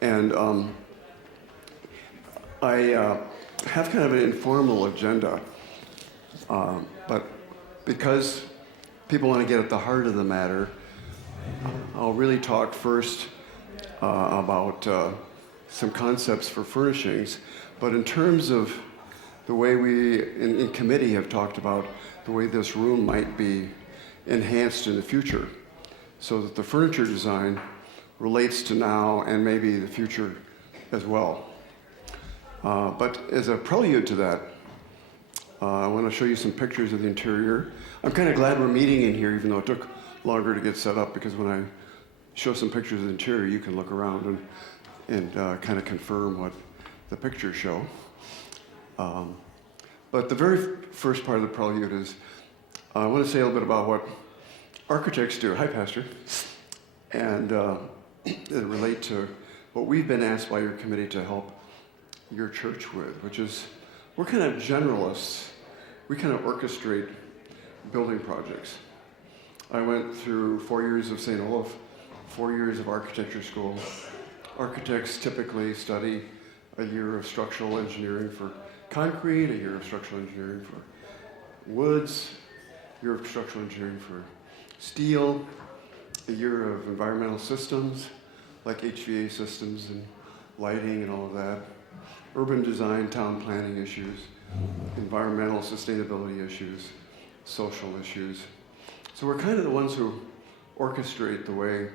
And I have kind of an informal agenda, but because people want to get at the heart of the matter, I'll really talk first about some concepts for furnishings. But in terms of the way we in committee have talked about the way this room might be enhanced in the future, so that the furniture design relates to now and maybe the future as well. But as a prelude to that, I want to show you some pictures of the interior. I'm kind of glad we're meeting in here, even though it took longer to get set up, because when I show some pictures of the interior, you can look around and kind of confirm what the pictures show. But the very first part of the prelude is, I want to say a little bit about what architects do. Hi, Pastor. And it relate to what we've been asked by your committee to help your church with, which is, we're kind of generalists. We kind of orchestrate building projects. I went through 4 years of St. Olaf, 4 years of architecture school. Architects typically study a year of structural engineering for concrete, a year of structural engineering for woods, a year of structural engineering for steel, a year of environmental systems, like HVAC systems and lighting and all of that, urban design, town planning issues, environmental sustainability issues, social issues. So we're kind of the ones who orchestrate the way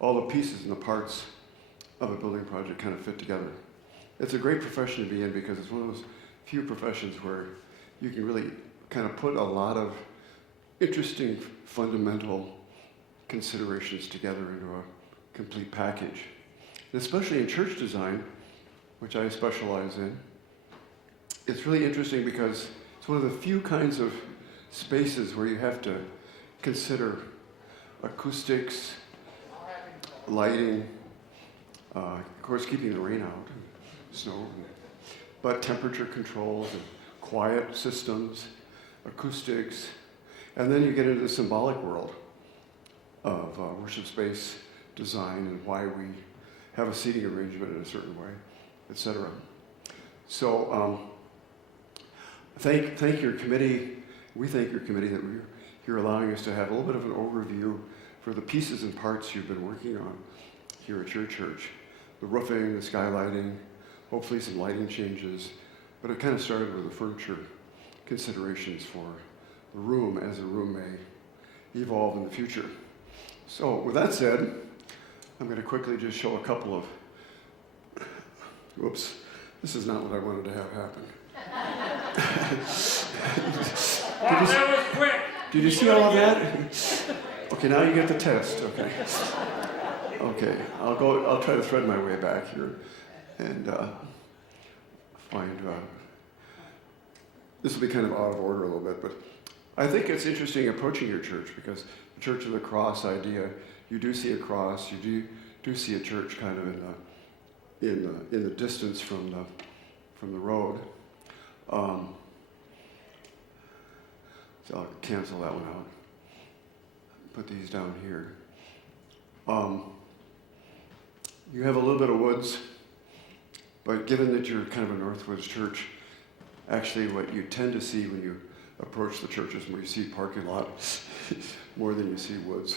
all the pieces and the parts of a building project kind of fit together. It's a great profession to be in because it's one of those few professions where you can really kind of put a lot of interesting fundamental considerations together into a complete package. And especially in church design, which I specialize in, it's really interesting because it's one of the few kinds of spaces where you have to consider acoustics, lighting, of course keeping the rain out, and snow, but temperature controls and quiet systems, acoustics, and then you get into the symbolic world of worship space design and why we have a seating arrangement in a certain way, etc. So thank your committee. We thank your committee that you're allowing us to have a little bit of an overview for the pieces and parts you've been working on here at your church. The roofing, the skylighting, hopefully some lighting changes, but it kind of started with the furniture considerations for the room as the room may evolve in the future. So with that said, I'm going to quickly just show a couple of, whoops, this is not what I wanted to have happen. That was quick. Did you see all of that? Okay, now you get the test, okay. Okay, I'll try to thread my way back here and find, this will be kind of out of order a little bit, but I think it's interesting approaching your church because the Church of the Cross idea, you do see a cross, you do see a church kind of in the distance from the road. So I'll cancel that one out. Put these down here. You have a little bit of woods, but given that you're kind of a Northwoods church, actually what you tend to see when you approach the churches where you see parking lot more than you see woods.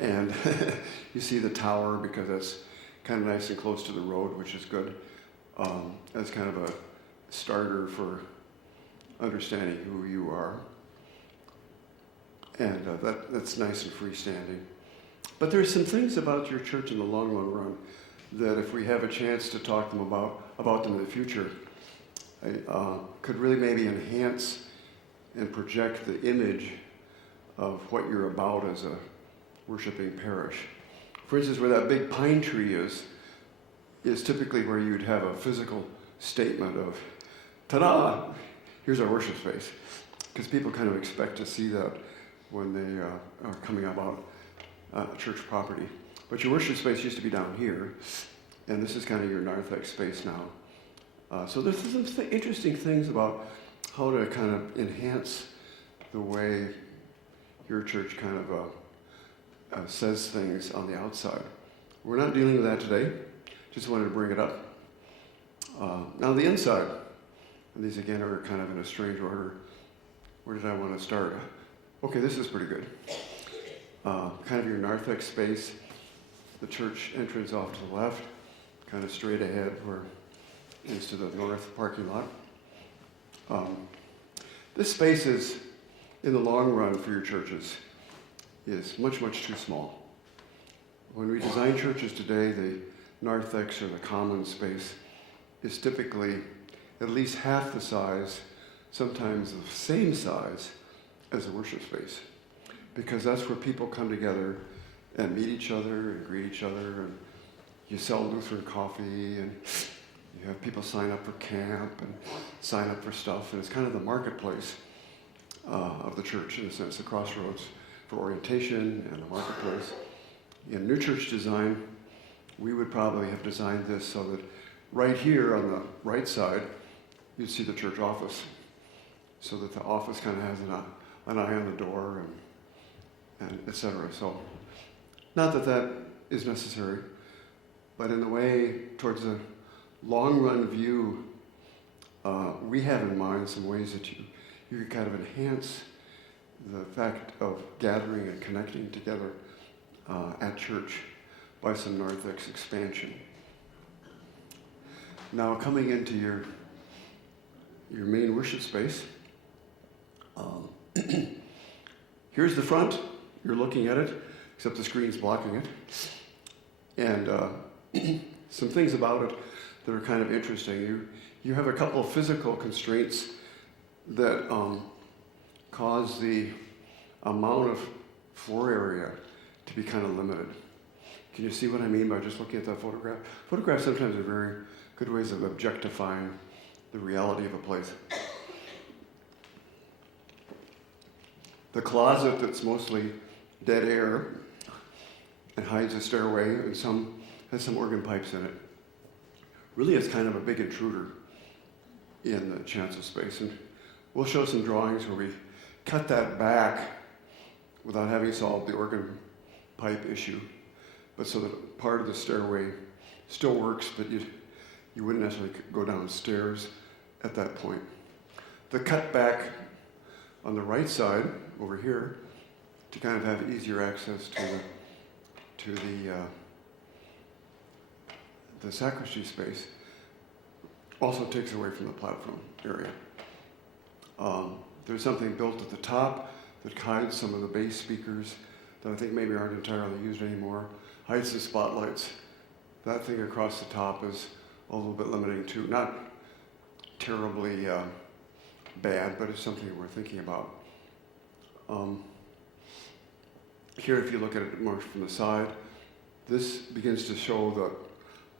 And you see the tower because that's kind of nice and close to the road, which is good. That's kind of a starter for understanding who you are. And that's nice and freestanding. But there's some things about your church in the long run that if we have a chance to talk them about them in the future, could really maybe enhance and project the image of what you're about as a worshiping parish. For instance, where that big pine tree is typically where you'd have a physical statement of, ta-da, here's our worship space. Because people kind of expect to see that when they are coming about church property. But your worship space used to be down here, and this is kind of your narthex space now. So there's some interesting things about how to kind of enhance the way your church kind of says things on the outside, We're not dealing with that today. Just wanted to bring it up. Now the inside, and these again are kind of in a strange order. Where did I want to start? Okay, this is pretty good. Kind of your narthex space, the church entrance off to the left, kind of straight ahead where is to the north parking lot. This space is, in the long run for your churches, is much, much too small. When we design churches today, the narthex or the common space is typically at least half the size, sometimes the same size as a worship space, because that's where people come together and meet each other and greet each other, and you sell Lutheran coffee, and you have people sign up for camp and sign up for stuff, and it's kind of the marketplace of the church, in a sense, the crossroads for orientation and the marketplace. In new church design, we would probably have designed this so that right here on the right side, you'd see the church office, so that the office kind of has an eye on the door and et cetera. So, not that that is necessary, but in the way towards a long run view, we have in mind some ways that you could kind of enhance the fact of gathering and connecting together at church by some narthex expansion. Now coming into your main worship space, here's the front. You're looking at it, except the screen's blocking it. And some things about it that are kind of interesting. You have a couple of physical constraints that cause the amount of floor area to be kind of limited. Can you see what I mean by just looking at that photograph? Photographs sometimes are very good ways of objectifying the reality of a place. The closet that's mostly dead air and hides a stairway and has some organ pipes in it really is kind of a big intruder in the chancel space. And we'll show some drawings where we cut that back without having solved the organ pipe issue, but so that part of the stairway still works, but you wouldn't necessarily go downstairs at that point. The cut back on the right side over here to kind of have easier access to the sacristy space also takes away from the platform area. There's something built at the top that hides some of the bass speakers that I think maybe aren't entirely used anymore, hides the spotlights. That thing across the top is a little bit limiting too. Not terribly bad, but it's something we're thinking about. Here, if you look at it more from the side, this begins to show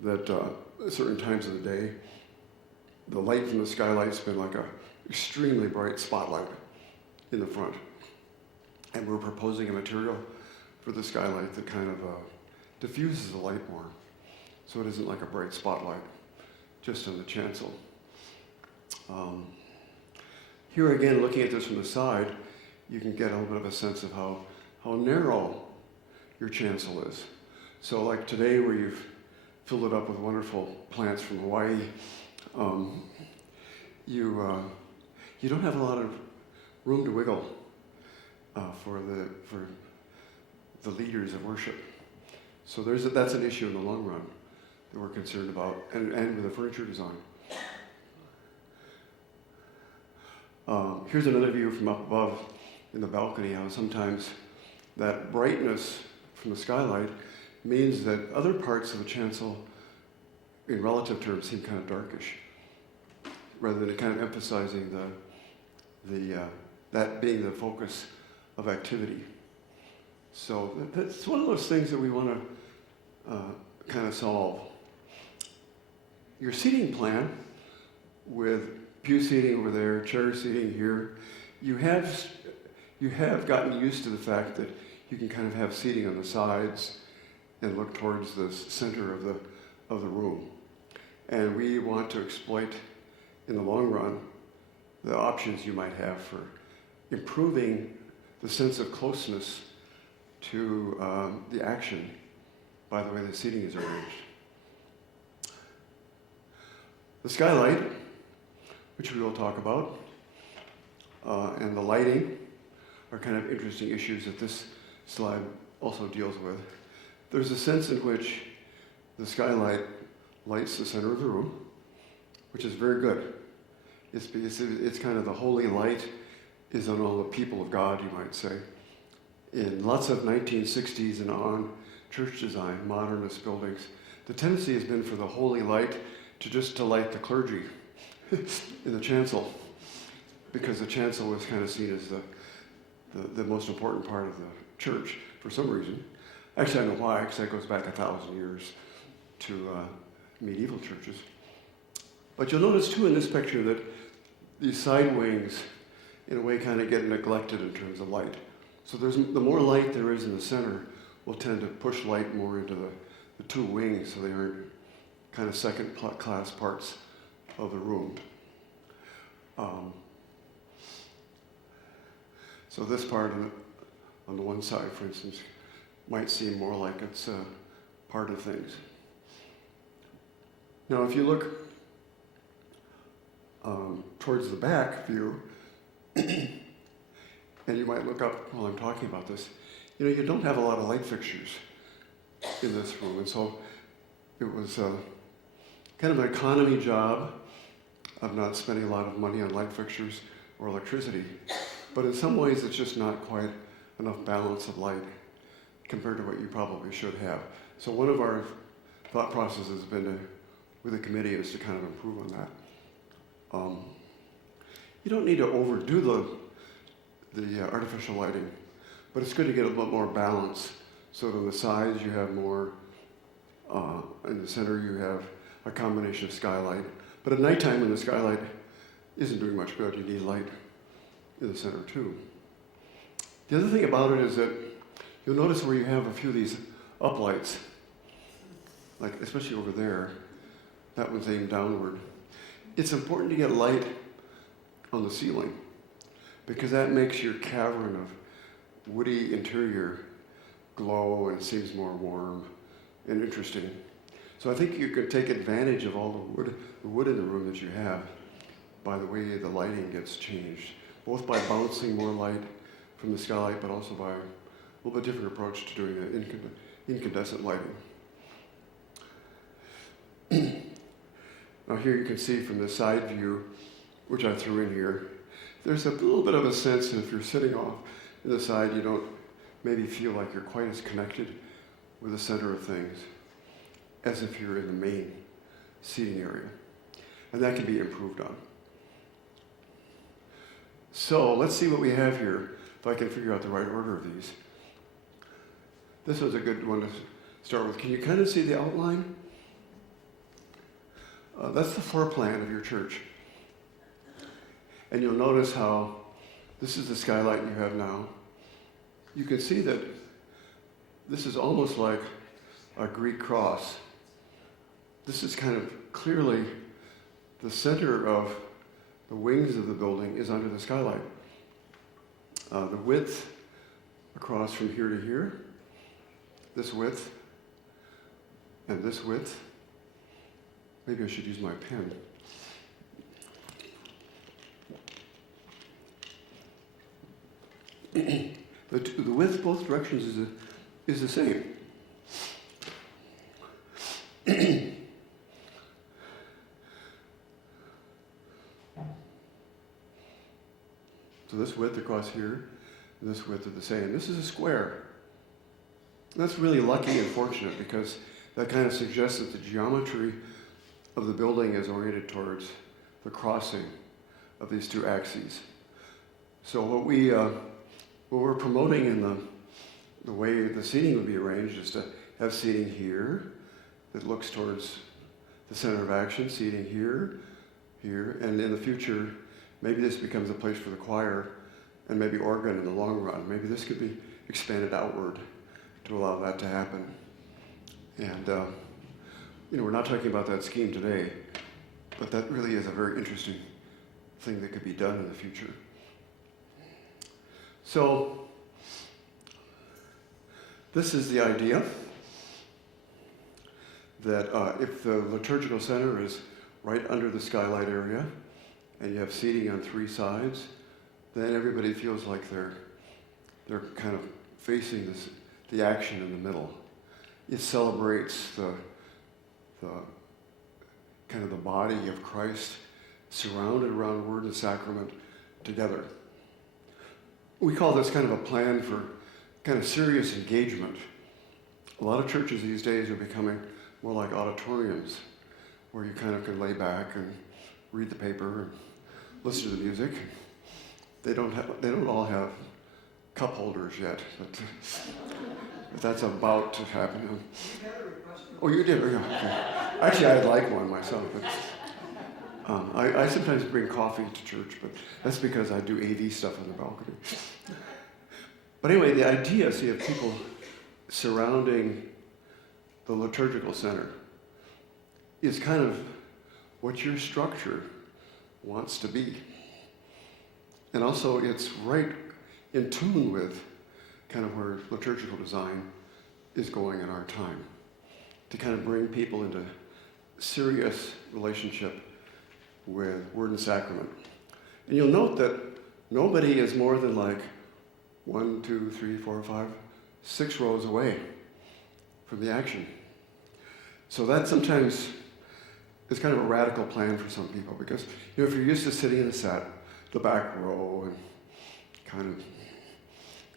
that at certain times of the day, the light from the skylight's been like a extremely bright spotlight in the front. And we're proposing a material for the skylight that kind of diffuses the light more. So it isn't like a bright spotlight, just on the chancel. Here again, looking at this from the side, you can get a little bit of a sense of how narrow your chancel is. So like today, where you've filled it up with wonderful plants from Hawaii, you don't have a lot of room to wiggle for the leaders of worship. So that's an issue in the long run that we're concerned about, and with the furniture design. Here's another view from up above in the balcony, how sometimes that brightness from the skylight means that other parts of the chancel, in relative terms, seem kind of darkish, rather than kind of emphasizing that being the focus of activity. So that's one of those things that we want to kind of solve. Your seating plan with pew seating over there, chair seating here, you have gotten used to the fact that you can kind of have seating on the sides and look towards the center of the room. And we want to exploit, in the long run, the options you might have for improving the sense of closeness to the action by the way the seating is arranged. The skylight, which we will talk about, and the lighting are kind of interesting issues that this slide also deals with. There's a sense in which the skylight lights the center of the room, which is very good. It's kind of the holy light is on all the people of God, you might say. In lots of 1960s and on church design, modernist buildings, the tendency has been for the holy light to light the clergy in the chancel, because the chancel was kind of seen as the most important part of the church for some reason. Actually, I know why, because that goes back 1,000 years to medieval churches. But you'll notice too in this picture that these side wings, in a way, kind of get neglected in terms of light. So the more light there is in the center will tend to push light more into the two wings, so they aren't kind of second-class parts of the room. So this part on the one side, for instance, might seem more like it's part of things. Now, if you look towards the back view, and you might look up while I'm talking about this, you don't have a lot of light fixtures in this room, and so it was kind of an economy job of not spending a lot of money on light fixtures or electricity. But in some ways, it's just not quite enough balance of light compared to what you probably should have. So one of our thought processes has been with the committee is to kind of improve on that. You don't need to overdo the artificial lighting, but it's good to get a little more balance. So to the sides, you have more, in the center, you have a combination of skylight. But at nighttime, when the skylight isn't doing much good, you need light in the center too. The other thing about it is that you'll notice where you have a few of these uplights, like especially over there, that one's aimed downward. It's important to get light on the ceiling because that makes your cavern of woody interior glow and it seems more warm and interesting. So I think you could take advantage of all the wood in the room that you have by the way the lighting gets changed, both by bouncing more light from the skylight, but also by a little bit different approach to doing the incandescent lighting. Now here you can see from the side view, which I threw in here, there's a little bit of a sense that if you're sitting off in the side, you don't maybe feel like you're quite as connected with the center of things as if you're in the main seating area. And that can be improved on. So let's see what we have here, if I can figure out the right order of these. This was a good one to start with. Can you kind of see the outline? That's the floor plan of your church. And you'll notice how this is the skylight you have now. You can see that this is almost like a Greek cross. This is kind of clearly the center of the wings of the building is under the skylight. The width across from here to here, this width, and this width. Maybe I should use my pen. The width both directions is the same. So this width across here, and this width are the same. This is a square. And that's really lucky and fortunate because that kind of suggests that the geometry of the building is oriented towards the crossing of these two axes. So what we're promoting in the way the seating would be arranged is to have seating here that looks towards the center of action, seating here, and in the future, maybe this becomes a place for the choir and maybe organ in the long run. Maybe this could be expanded outward to allow that to happen. And, we're not talking about that scheme today, but that really is a very interesting thing that could be done in the future. So, this is the idea. that if the liturgical center is right under the skylight area and you have seating on three sides, then everybody feels like they're kind of facing the action in the middle. It celebrates the kind of the body of Christ surrounded around Word and Sacrament together. We call this kind of a plan for kind of serious engagement. A lot of churches these days are becoming more like auditoriums, where you kind of can lay back and read the paper and listen to the music. They don't all have cup holders yet, but that's about to happen. Oh, you did? Yeah, okay. Actually, I'd like one myself. But, I sometimes bring coffee to church, but that's because I do AV stuff on the balcony. But anyway, the idea, see, of people surrounding the liturgical center is kind of what your structure wants to be. And also, it's right in tune with kind of where liturgical design is going in our time, to kind of bring people into serious relationship with Word and Sacrament. And you'll note that nobody is more than like 1, 2, 3, 4, 5, 6 rows away from the action. So that sometimes is kind of a radical plan for some people, because if you're used to sitting in the back row and kind of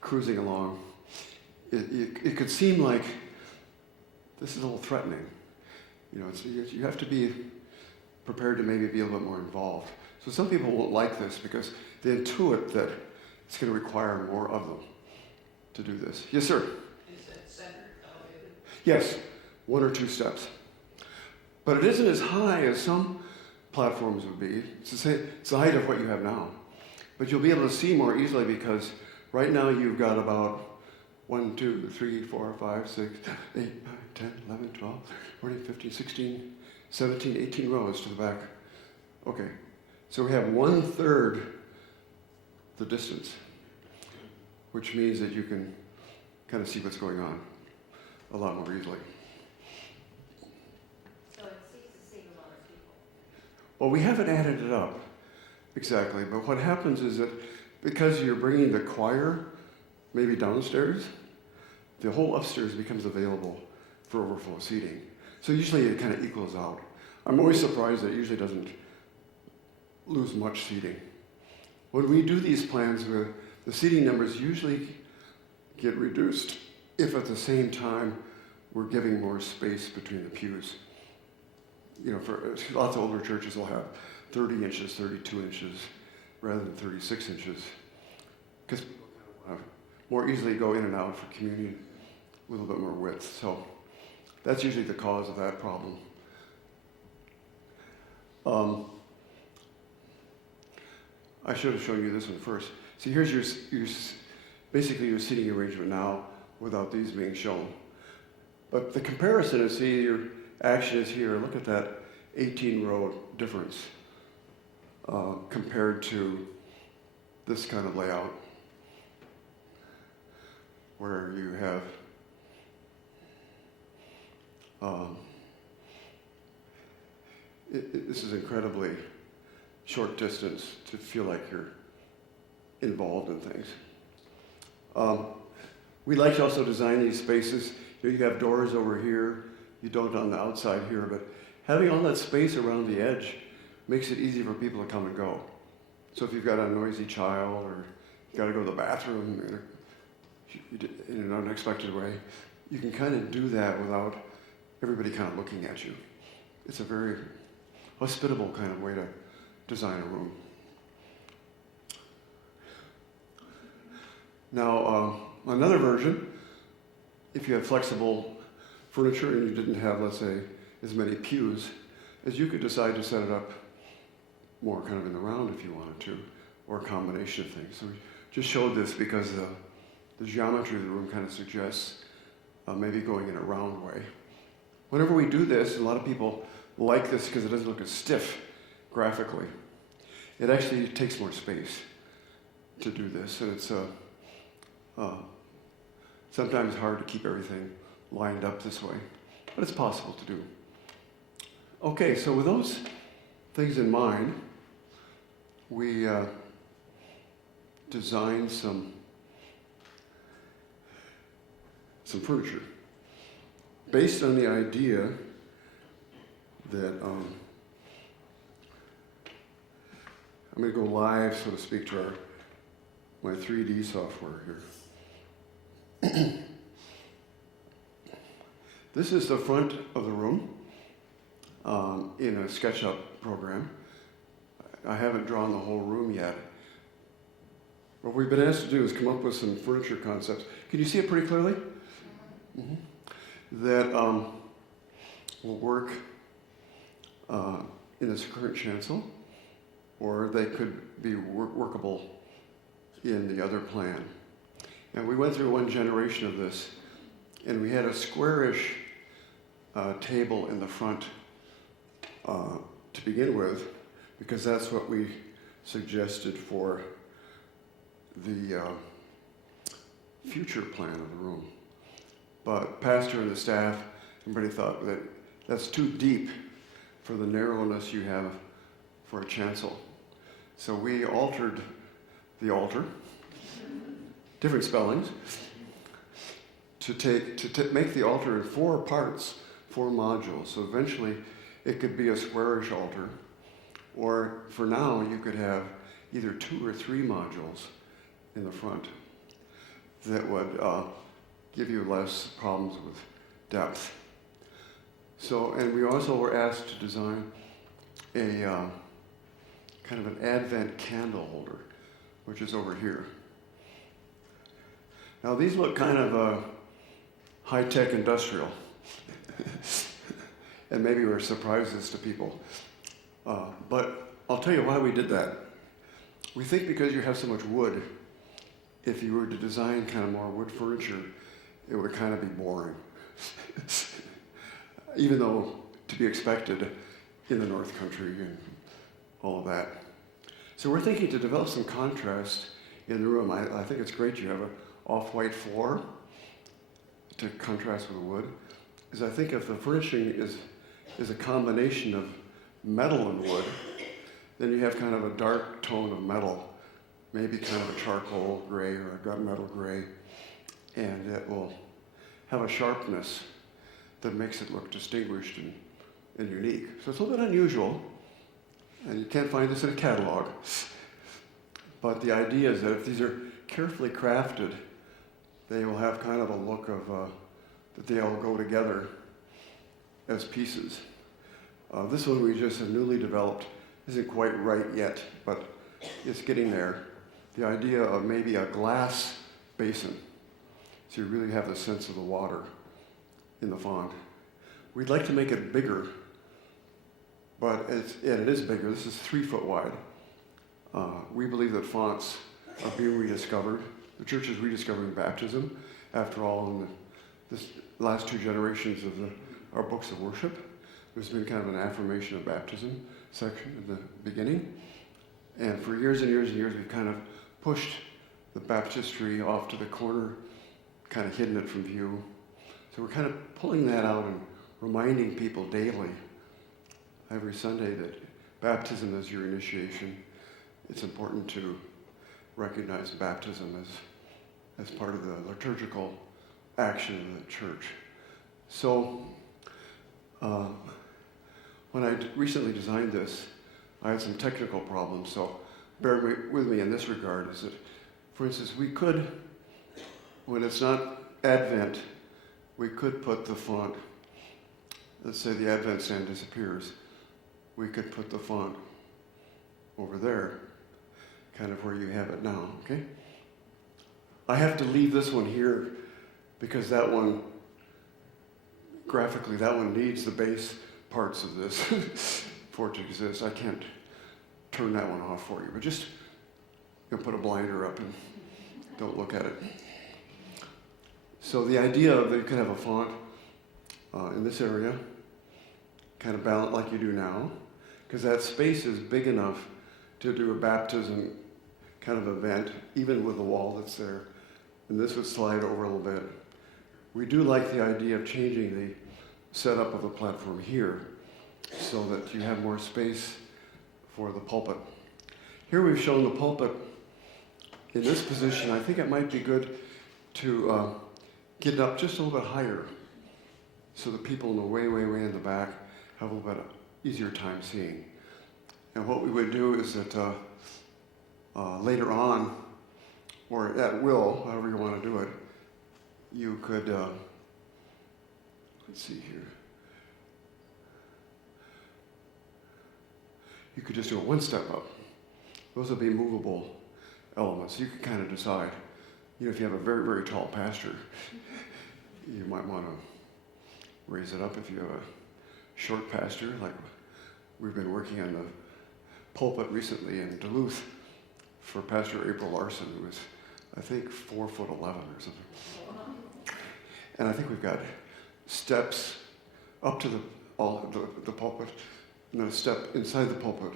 cruising along, it could seem like this is a little threatening. You have to be prepared to maybe be a little bit more involved. So some people won't like this because they intuit that it's going to require more of them to do this. Yes, sir? Is that center elevated? Yes, 1 or 2 steps. But it isn't as high as some platforms would be. It's the height of what you have now. But you'll be able to see more easily because right now you've got about 1, 2, 3, 4, 5, 6, 8, 9, 10, 11, 12, 14, 15, 16, 17, 18 rows to the back. Okay, so we have 1/3 the distance, which means that you can kind of see what's going on a lot more easily. So it seems to save a lot of people. Well, we haven't added it up exactly, but what happens is that because you're bringing the choir maybe downstairs, the whole upstairs becomes available for overflow seating. So usually it kind of equals out. I'm always surprised that it usually doesn't lose much seating. When we do these plans, the seating numbers usually get reduced if at the same time we're giving more space between the pews. For lots of older churches will have 30 inches, 32 inches, rather than 36 inches, because people kind of want to more easily go in and out for communion with a little bit more width. So that's usually the cause of that problem. I should have shown you this one first. See, here's basically your seating arrangement now without these being shown. But the comparison is, see, your action is here. Look at that 18-row difference compared to this kind of layout where you have this is incredibly short distance to feel like you're involved in things. We like to also design these spaces. You have doors over here. You don't on the outside here, but having all that space around the edge makes it easy for people to come and go. So if you've got a noisy child or you got to go to the bathroom in an unexpected way, you can kind of do that without everybody kind of looking at you. It's a very hospitable kind of way to design a room. Now, another version, if you have flexible furniture and you didn't have, let's say, as many pews, is you could decide to set it up more kind of in the round if you wanted to, or a combination of things. So we just showed this because the geometry of the room kind of suggests maybe going in a round way. Whenever we do this, a lot of people like this because it doesn't look as stiff graphically. It actually takes more space to do this, and it's sometimes hard to keep everything lined up this way. but it's possible to do. Okay, so with those things in mind, we designed some furniture based on the idea that I'm going to go live, so to speak, to my 3D software here. This is the front of the room in a SketchUp program. I haven't drawn the whole room yet. What we've been asked to do is come up with some furniture concepts. Can you see it pretty clearly? Mm-hmm. That will work in this current chancel, or they could be workable in the other plan. And we went through one generation of this, and we had a squarish table in the front to begin with, because that's what we suggested for the future plan of the room. But Pastor and the staff, everybody thought that that's too deep for the narrowness you have for a chancel. So we altered the altar, different spellings, to make the altar in 4 parts, 4 modules. So eventually it could be a squarish altar, or for now you could have either 2 or 3 modules in the front that would give you less problems with depth. So, and we also were asked to design a kind of an Advent candle holder, which is over here. Now these look kind of high-tech industrial, and maybe we're surprises to people. But I'll tell you why we did that. We think because you have so much wood, if you were to design kind of more wood furniture, it would kind of be boring. Even though to be expected in the North Country and all of that. So we're thinking to develop some contrast in the room. I think it's great you have an off-white floor to contrast with the wood. Because I think if the furnishing is a combination of metal and wood, then you have kind of a dark tone of metal, maybe kind of a charcoal gray or a gunmetal gray, and it will have a sharpness that makes it look distinguished and unique. So it's a little bit unusual, and you can't find this in a catalog. But the idea is that if these are carefully crafted, they will have kind of a look of, that they all go together as pieces. This one we just have newly developed isn't quite right yet, but it's getting there. The idea of maybe a glass basin, so you really have the sense of the water in the font. We'd like to make it bigger, but it is bigger. This is 3 foot wide. We believe that fonts are being rediscovered. The church is rediscovering baptism. After all, in this last 2 generations of our books of worship, there's been kind of an affirmation of baptism section in the beginning. And for years and years and years, we've kind of pushed the baptistry off to the corner, kind of hidden it from view. So we're kind of pulling that out and reminding people daily, every Sunday, that baptism is your initiation. It's important to recognize baptism as part of the liturgical action of the church. So when I recently designed this, I had some technical problems, so bear with me in this regard. Is that, for instance, we could, when it's not Advent, we could put the font, let's say the Advent stand disappears, we could put the font over there, kind of where you have it now, okay? I have to leave this one here because that one, graphically, that one needs the base parts of this for it to exist. I can't turn that one off for you, but just put a blinder up and don't look at it. So the idea that you can have a font in this area, kind of balanced like you do now, because that space is big enough to do a baptism kind of event, even with the wall that's there. And this would slide over a little bit. We do like the idea of changing setup of the platform here so that you have more space for the pulpit. Here we've shown the pulpit in this position. I think it might be good to get it up just a little bit higher so the people in the way in the back have a little bit easier time seeing. And what we would do is that later on, or at will, however you want to do it, you could, let's see here. You could just do it one step up. Those would be movable elements. You could kind of decide. You know, if you have a very, very tall pastor, you might want to raise it up. If you have a short pastor, like we've been working on the pulpit recently in Duluth for Pastor April Larson, who was, I think, 4'11" or something. And I think we've got steps up to the pulpit, and then a step inside the pulpit,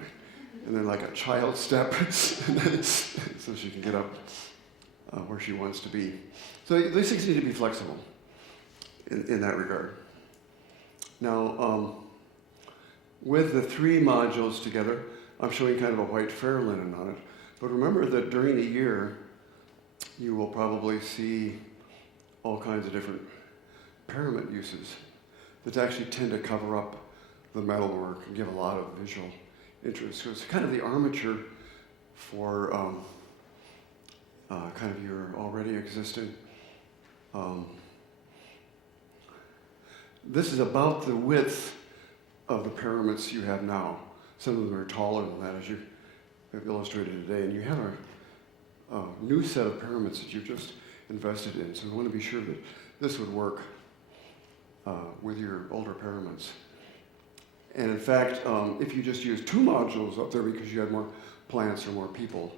and then like a child step, so she can get up where she wants to be. So these things need to be flexible in that regard. Now, with the 3 modules together, I'm showing kind of a white fair linen on it. But remember that during the year, you will probably see all kinds of different pyramid uses that actually tend to cover up the metalwork and give a lot of visual interest. So it's kind of the armature for kind of your already existing. This is about the width of the pyramids you have now. Some of them are taller than that, as you have illustrated today. And you have a new set of pyramids that you've just invested in. So we want to be sure that this would work with your older pyramids. And in fact, if you just use 2 modules up there because you had more plants or more people,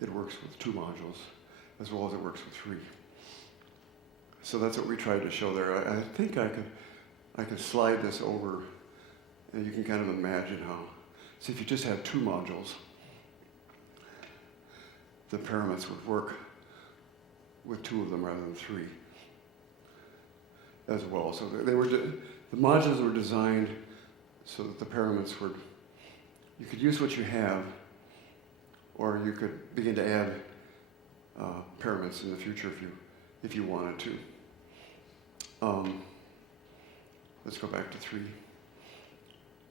it works with 2 modules as well as it works with 3. So that's what we tried to show there. I think I could slide this over, and you can kind of imagine how. See, if you just had 2 modules, the pyramids would work with 2 of them rather than 3 as well. So the modules were designed so that the pyramids would, you could use what you have, or you could begin to add pyramids in the future if you wanted to. Let's go back to 3.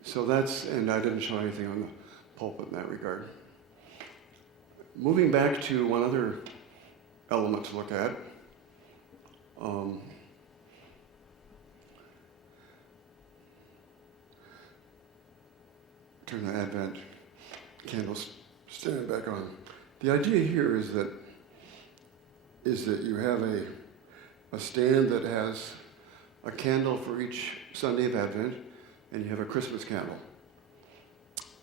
So that's, and I didn't show anything on the pulpit in that regard. Moving back to one other element to look at. Turn the Advent candles, stand it back on. The idea here is that you have a stand that has a candle for each Sunday of Advent, and you have a Christmas candle.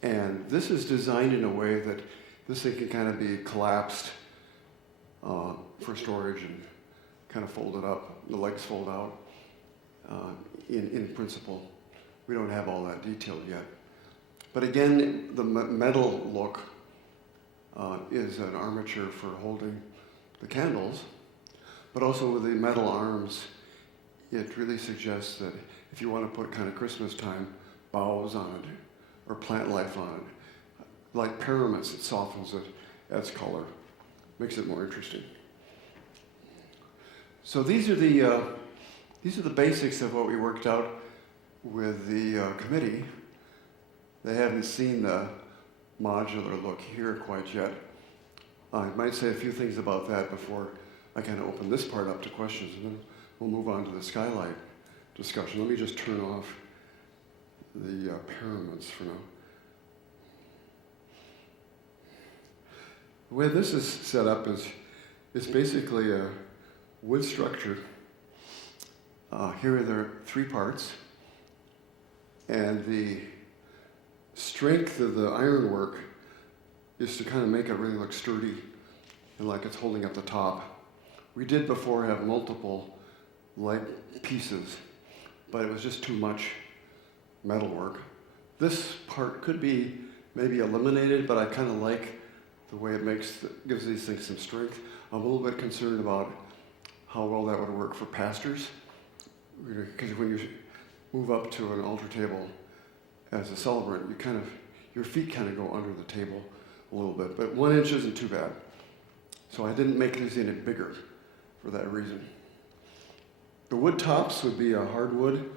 And this is designed in a way that this thing can kind of be collapsed for storage and kind of folded up. The legs fold out. In principle, we don't have all that detailed yet. But again, the metal look is an armature for holding the candles, but also with the metal arms, it really suggests that if you want to put kind of Christmas time boughs on it or plant life on it, like pyramids, it softens it, adds color, makes it more interesting. So these are the basics of what we worked out with the committee. They haven't seen the modular look here quite yet. I might say a few things about that before I kind of open this part up to questions, and then we'll move on to the skylight discussion. Let me just turn off the pyramids for now. The way this is set up is basically a wood structure. Here there are 3 parts, and the strength of the ironwork is to kind of make it really look sturdy and like it's holding up the top. We did before have multiple leg pieces, but it was just too much metal work. This part could be maybe eliminated, but I kind of like the way it gives these things some strength. I'm a little bit concerned about how well that would work for pastors, because when you're move up to an altar table as a celebrant, your feet kind of go under the table a little bit, but 1 inch isn't too bad. So I didn't make these any bigger for that reason. The wood tops would be a hardwood,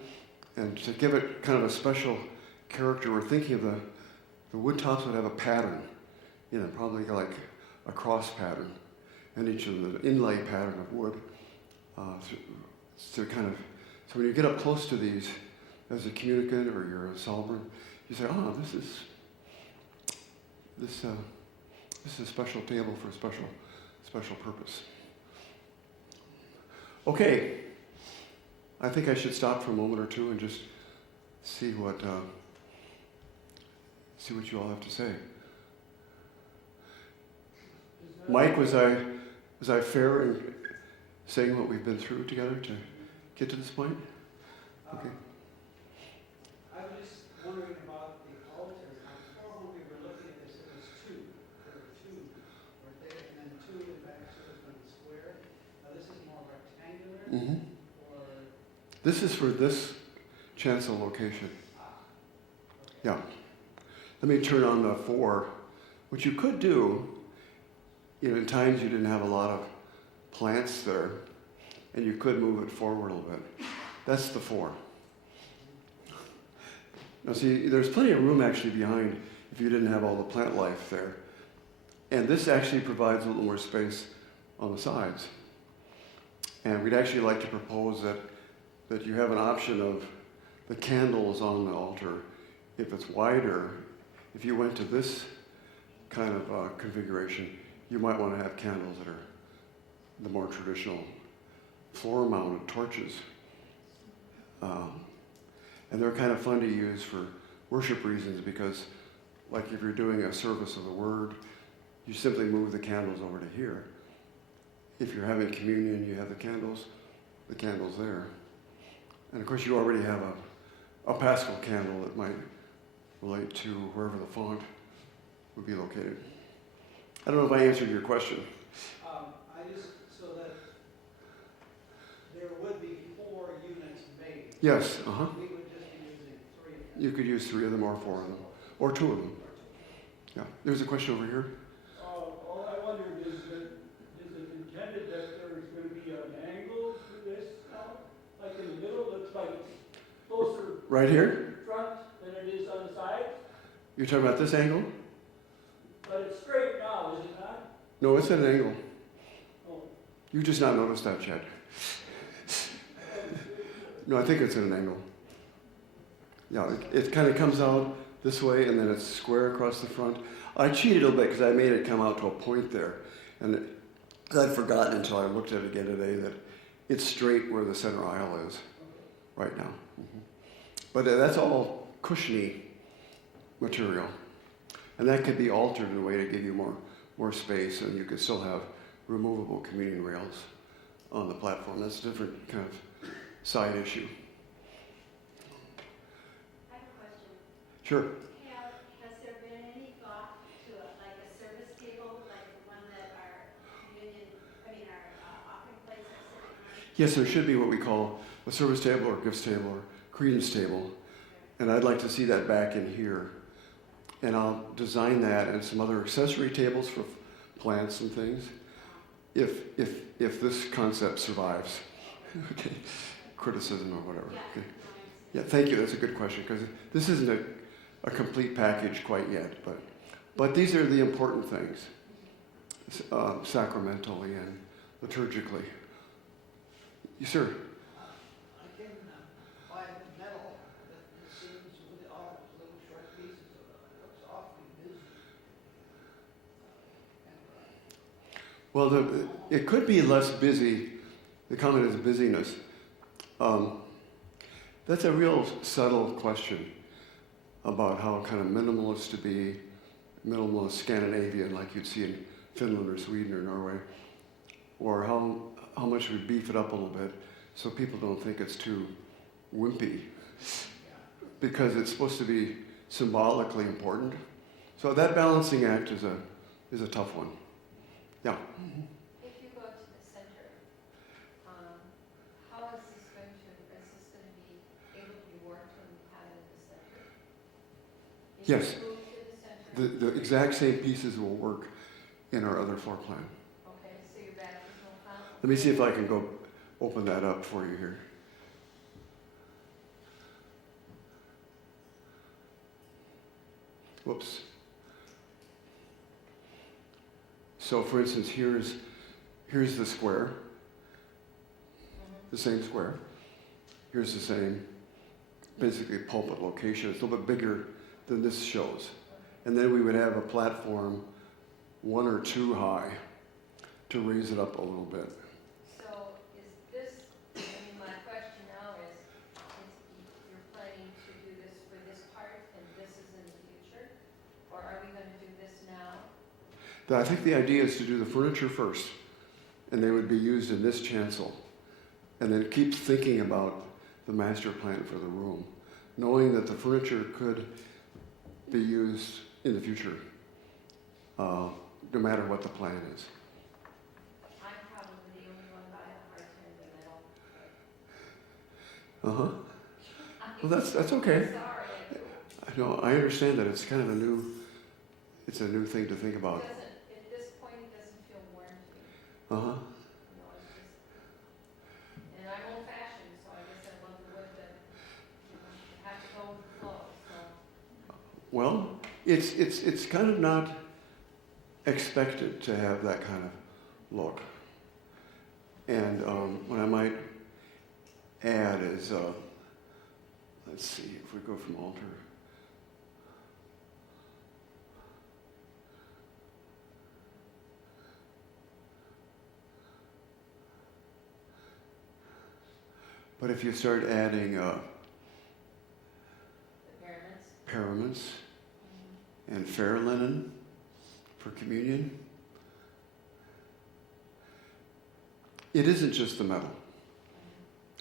and to give it kind of a special character, we're thinking of the wood tops would have a pattern, probably like a cross pattern, and each of them an inlay pattern of wood. So when you get up close to these as a communicant or you're a celebrant, you say, "Oh, this is a special table for a special purpose." Okay, I think I should stop for a moment or two and just see what you all have to say. Mike, was I fair in saying what we've been through together to get to this point? Okay. I was just wondering about the altar. Before when we were looking at this, it was two. There were two right there, and then two in back, so it's going to be square. Now this is more rectangular, Mm-hmm. or This is for this chancel location. Yeah. Let me turn on the 4. What you could do, in times you didn't have a lot of plants there, and you could move it forward a little bit. That's the 4. Now see, there's plenty of room actually behind if you didn't have all the plant life there. And this actually provides a little more space on the sides. And we'd actually like to propose that you have an option of the candles on the altar. If it's wider, if you went to this kind of configuration, you might want to have candles that are the more traditional floor-mounted torches. And they're kind of fun to use for worship reasons because, like if you're doing a service of the word, you simply move the candles over to here. If you're having communion, you have the candles there. And of course, you already have a Paschal candle that might relate to wherever the font would be located. I don't know if I answered your question. so that there would be 4 units made. Yes, We would just be using 3 of them. You could use 3 of them or 4 of them, or 2 of them. Yeah, there's a question over here. All I wondered is it intended that there's going to be an angle to this now? Like in the middle, looks like it's closer Right here? front than it is on the sides? You're talking about this angle? But it's straight now, is it not? No, it's at an angle. Oh. You just not noticed that, Chad. No, I think it's at an angle. Yeah, it kind of comes out this way and then it's square across the front. I cheated a little bit because I made it come out to a point there. And I'd forgotten until I looked at it again today that it's straight where the center aisle is right now. Mm-hmm. But that's all cushiony material. And that could be altered in a way to give you more space, and you could still have removable communion rails on the platform. That's a different kind of side issue. I have a question. Sure. Has there been any thought to like a service table, like the one that our offering plates are sitting on? Yes, there should be what we call a service table or gifts table or credence table. And I'd like to see that back in here. And I'll design that and some other accessory tables for plants and things, if this concept survives. Okay, criticism or whatever. Okay. Yeah, thank you. That's a good question because this isn't a complete package quite yet, but these are the important things, sacramentally and liturgically. Yes, sir. I can buy metal that seams with all little short pieces of it. It looks awfully busy. Well, it could be less busy. The comment is busyness. That's a real subtle question about how kind of minimalist to be, minimalist Scandinavian like you'd see in Finland or Sweden or Norway, or how much we beef it up a little bit so people don't think it's too wimpy, because it's supposed to be symbolically important. So that balancing act is a tough one. Yeah. If you go to the center, how is this going to be able to be Yes, Move to the center. the exact same pieces will work in our other floor plan. Okay, so your baptismal font. Let me see if I can go open that up for you here. Whoops. So for instance, here's the square, the same square. Here's the same, basically pulpit location. It's a little bit bigger than this shows. And then we would have a platform 1 or 2 high to raise it up a little bit. So is this, I mean, my question now is you're planning to do this for this part and this is in the future? Or are we gonna do this now? I think the idea is to do the furniture first, and they would be used in this chancel. And then keep thinking about the master plan for the room, knowing that the furniture could be used in the future, no matter what the plan is. I'm probably the only one by a hard time in the middle. Well, that's okay. Sorry. I know, I understand that it's kind of a new thing to think about. At this point, it doesn't feel warm to me. Uh-huh. You know, it's just, and I'm old fashioned, so I guess I love the wood that, you know, you have to go with the flow, so. Well, it's kind of not expected to have that kind of look. And what I might add is, let's see, if we go from altar. But if you start adding The pyramids. paraments and fair linen for communion, it isn't just the metal.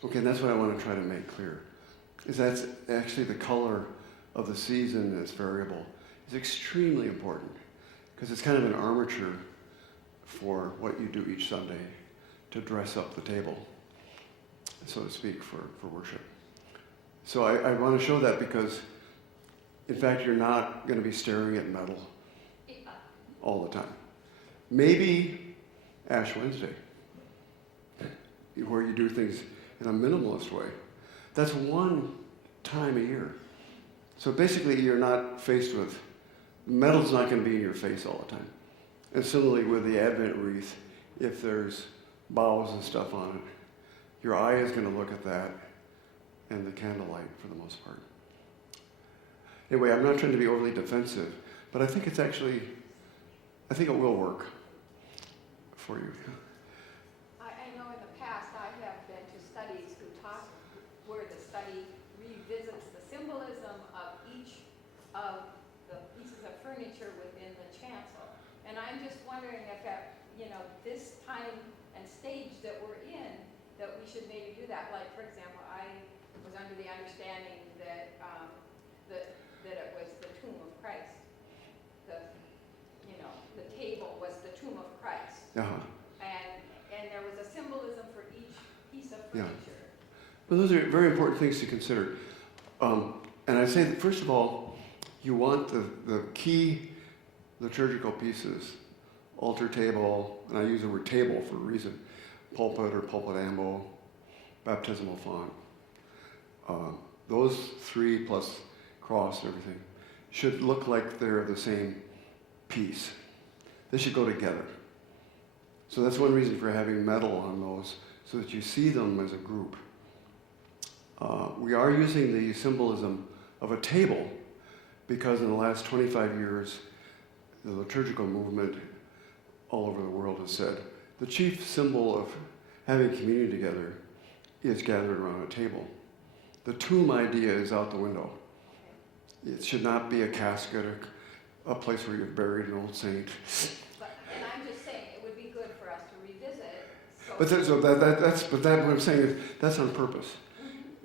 Okay, and that's what I want to try to make clear, is that's actually the color of the season is variable. It's extremely important because it's kind of an armature for what you do each Sunday to dress up the table, so to speak, for worship. So I want to show that because, in fact, you're not going to be staring at metal all the time. Maybe Ash Wednesday, where you do things in a minimalist way. That's one time a year. So basically, you're not faced with, metal's not going to be in your face all the time. And similarly with the Advent wreath, if there's boughs and stuff on it, your eye is going to look at that and the candlelight for the most part. Anyway, I'm not trying to be overly defensive, but I think it's actually, I think it will work for you. I know in the past I have been to studies who talk, where the study revisits the symbolism of each of the pieces of furniture within the chancel. And I'm just wondering if at, this time and stage that we're in, that we should maybe do that. Like, for example, I was under the understanding that that it was the tomb of Christ. The table was the tomb of Christ. Uh-huh. And there was a symbolism for each piece of Yeah. furniture. Well, those are very important things to consider. And I'd say that, first of all, you want the key liturgical pieces, altar table, and I use the word table for a reason, pulpit or pulpit ambo, baptismal font. Those 3 plus cross and everything should look like they're the same piece. They should go together. So that's one reason for having metal on those, so that you see them as a group. We are using the symbolism of a table because in the last 25 years, the liturgical movement all over the world has said the chief symbol of having communion together is gathered around a table. The tomb idea is out the window. It should not be a casket or a place where you've buried an old saint. And I'm just saying, it would be good for us to revisit it. What I'm saying is that's on purpose.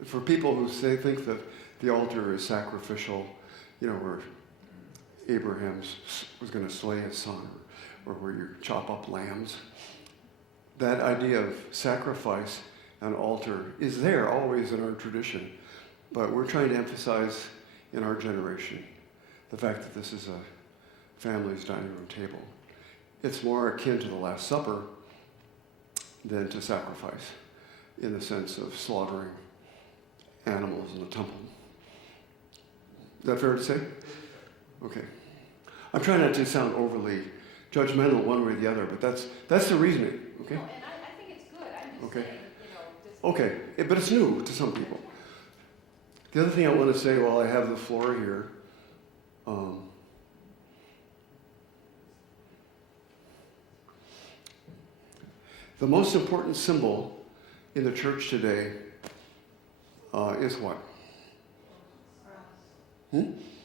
For people who think that the altar is sacrificial, where Abraham was going to slay his son, or where you chop up lambs, that idea of sacrifice and altar is there always in our tradition, but we're trying to emphasize in our generation the fact that this is a family's dining room table. It's more akin to the Last Supper than to sacrifice, in the sense of slaughtering animals in the temple. Is that fair to say? Okay. I'm trying not to sound overly judgmental one way or the other, but that's the reasoning, okay? No, and I think it's good, I'm just Okay. saying, just. Okay, but it's new to some people. The other thing I want to say while I have the floor here, the most important symbol in the church today is what?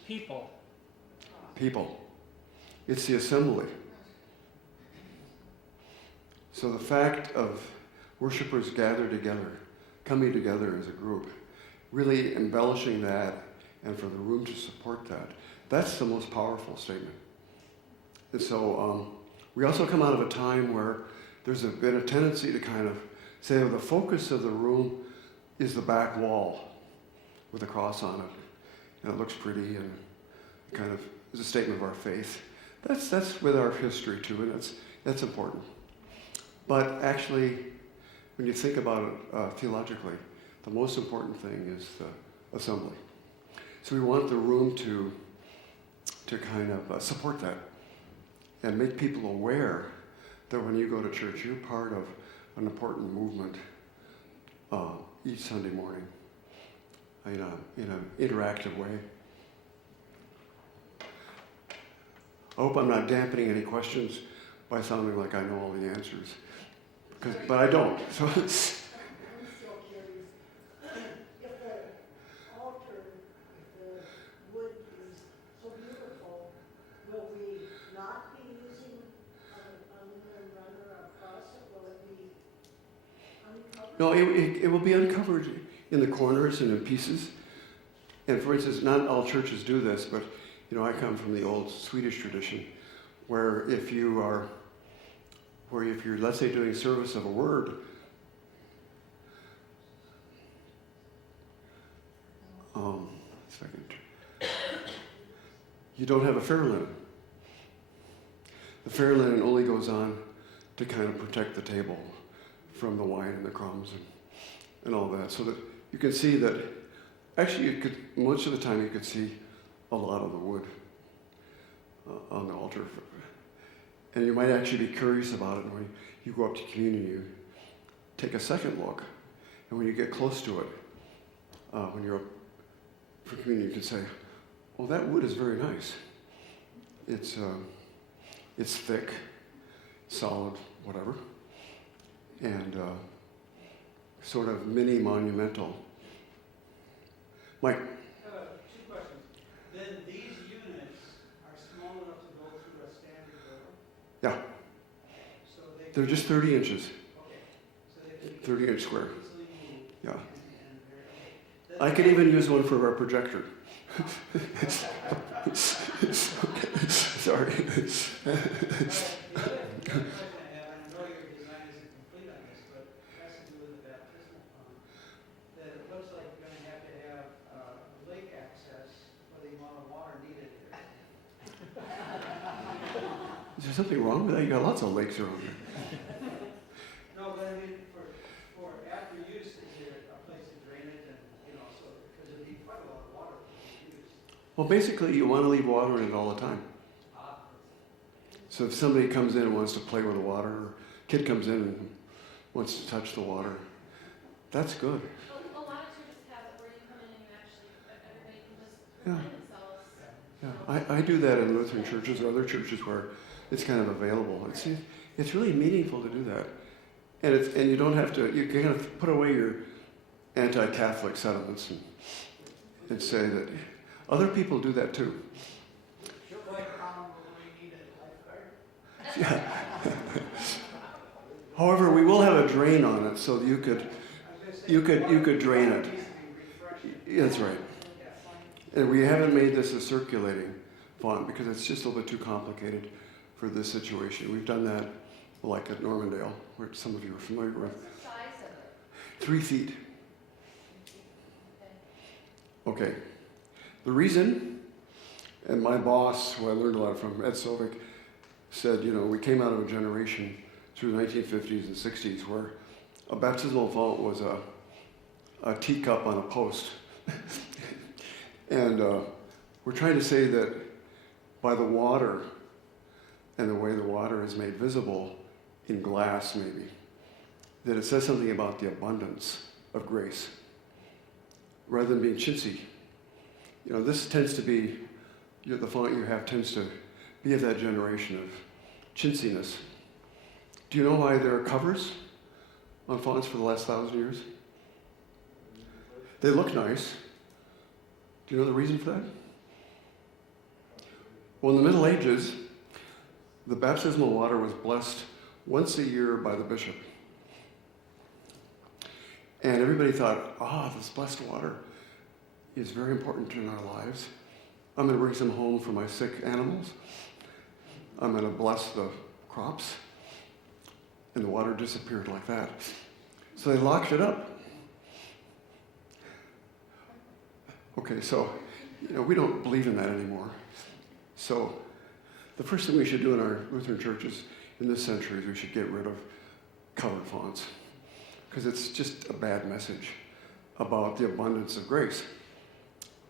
People. People. It's the assembly. So the fact of worshipers gathered together, coming together as a group, really embellishing that, and for the room to support that, that's the most powerful statement. And so we also come out of a time where there's been a tendency to kind of say, oh, the focus of the room is the back wall with a cross on it, and it looks pretty and kind of is a statement of our faith. That's with our history too, and that's important. But actually, when you think about it theologically, the most important thing is the assembly. So we want the room to kind of support that and make people aware that when you go to church, you're part of an important movement each Sunday morning in an interactive way. I hope I'm not dampening any questions by sounding like I know all the answers, but I don't. So. I'm still curious. If the altar, if the wood is so beautiful, will we not be using an aluminum runner across it? Will it be uncovered? No, it will be uncovered in the corners and in pieces. And for instance, not all churches do this, but I come from the old Swedish tradition, where if you're, let's say, doing service of a word, you don't have a fair linen. The fair linen only goes on to kind of protect the table from the wine and the crumbs and all that, so that you can see that, actually most of the time you could see a lot of the wood on the altar. And you might actually be curious about it, and when you go up to communion, you take a second look, and when you get close to it, when you're up for communion, you can say, well, that wood is very nice. It's thick, solid, whatever, and sort of mini monumental. Mike? Two questions. Then these units are small enough to go through a standard door? Yeah, So they they're just 30 inches, Okay. So they can 30-inch square. easily move. Yeah. And very, okay. I could even use one for our projector. Sorry. The other question I have, and I know your design isn't complete on this, but it has to do with the baptismal font, that it looks like you're going to have lake access for the amount of water needed here. Is there something wrong with that? You got lots of lakes around here. No, but I mean, for after use, is there a place to drain it and, so, because it'd be quite a lot of water for use. Well, basically, you want to leave water in it all the time. So if somebody comes in and wants to play with the water, or a kid comes in and wants to touch the water, that's good. A lot of churches have it where you come in and you actually, everybody can just remind themselves. Yeah, I do that in Lutheran churches or other churches where it's kind of available. It's really meaningful to do that. And you don't have to, you can kind of put away your anti-Catholic sentiments and say that other people do that too. Yeah. However, we will have a drain on it, so you could drain it. That's right. And we haven't made this a circulating font because it's just a little bit too complicated for this situation. We've done that like at Normandale, where some of you are familiar with. What's the size of it? 3 feet. Okay. The reason And my boss, who I learned a lot from, Ed Sovic, said, you know, we came out of a generation through the 1950s and 60s where a baptismal font was a teacup on a post. And we're trying to say that by the water and the way the water is made visible in glass, maybe, that it says something about the abundance of grace rather than being chintzy. You know, this tends to be, the font you have tends to be of that generation of chintziness. Do you know why there are covers on fonts for the last 1,000 years? They look nice. Do you know the reason for that? Well, in the Middle Ages, the baptismal water was blessed once a year by the bishop. And everybody thought, this blessed water is very important in our lives. I'm going to bring some home for my sick animals. I'm going to bless the crops. And the water disappeared like that. So they locked it up. Okay, so, you know, we don't believe in that anymore. So the first thing we should do in our Lutheran churches in this century is we should get rid of colored fonts, because it's just a bad message about the abundance of grace.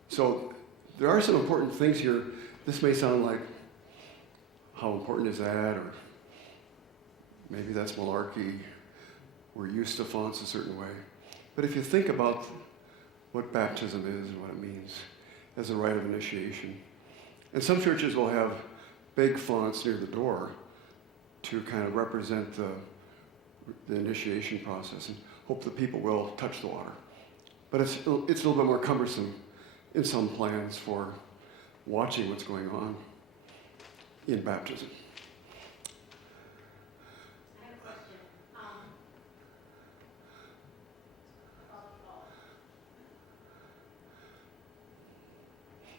So there are some important things here. This may sound like, how important is that? Or maybe that's malarkey. We're used to fonts a certain way. But if you think about what baptism is and what it means as a rite of initiation, and some churches will have big fonts near the door to kind of represent the initiation process and hope that people will touch the water. But it's a little bit more cumbersome in some plans for watching what's going on in baptism. I have a question.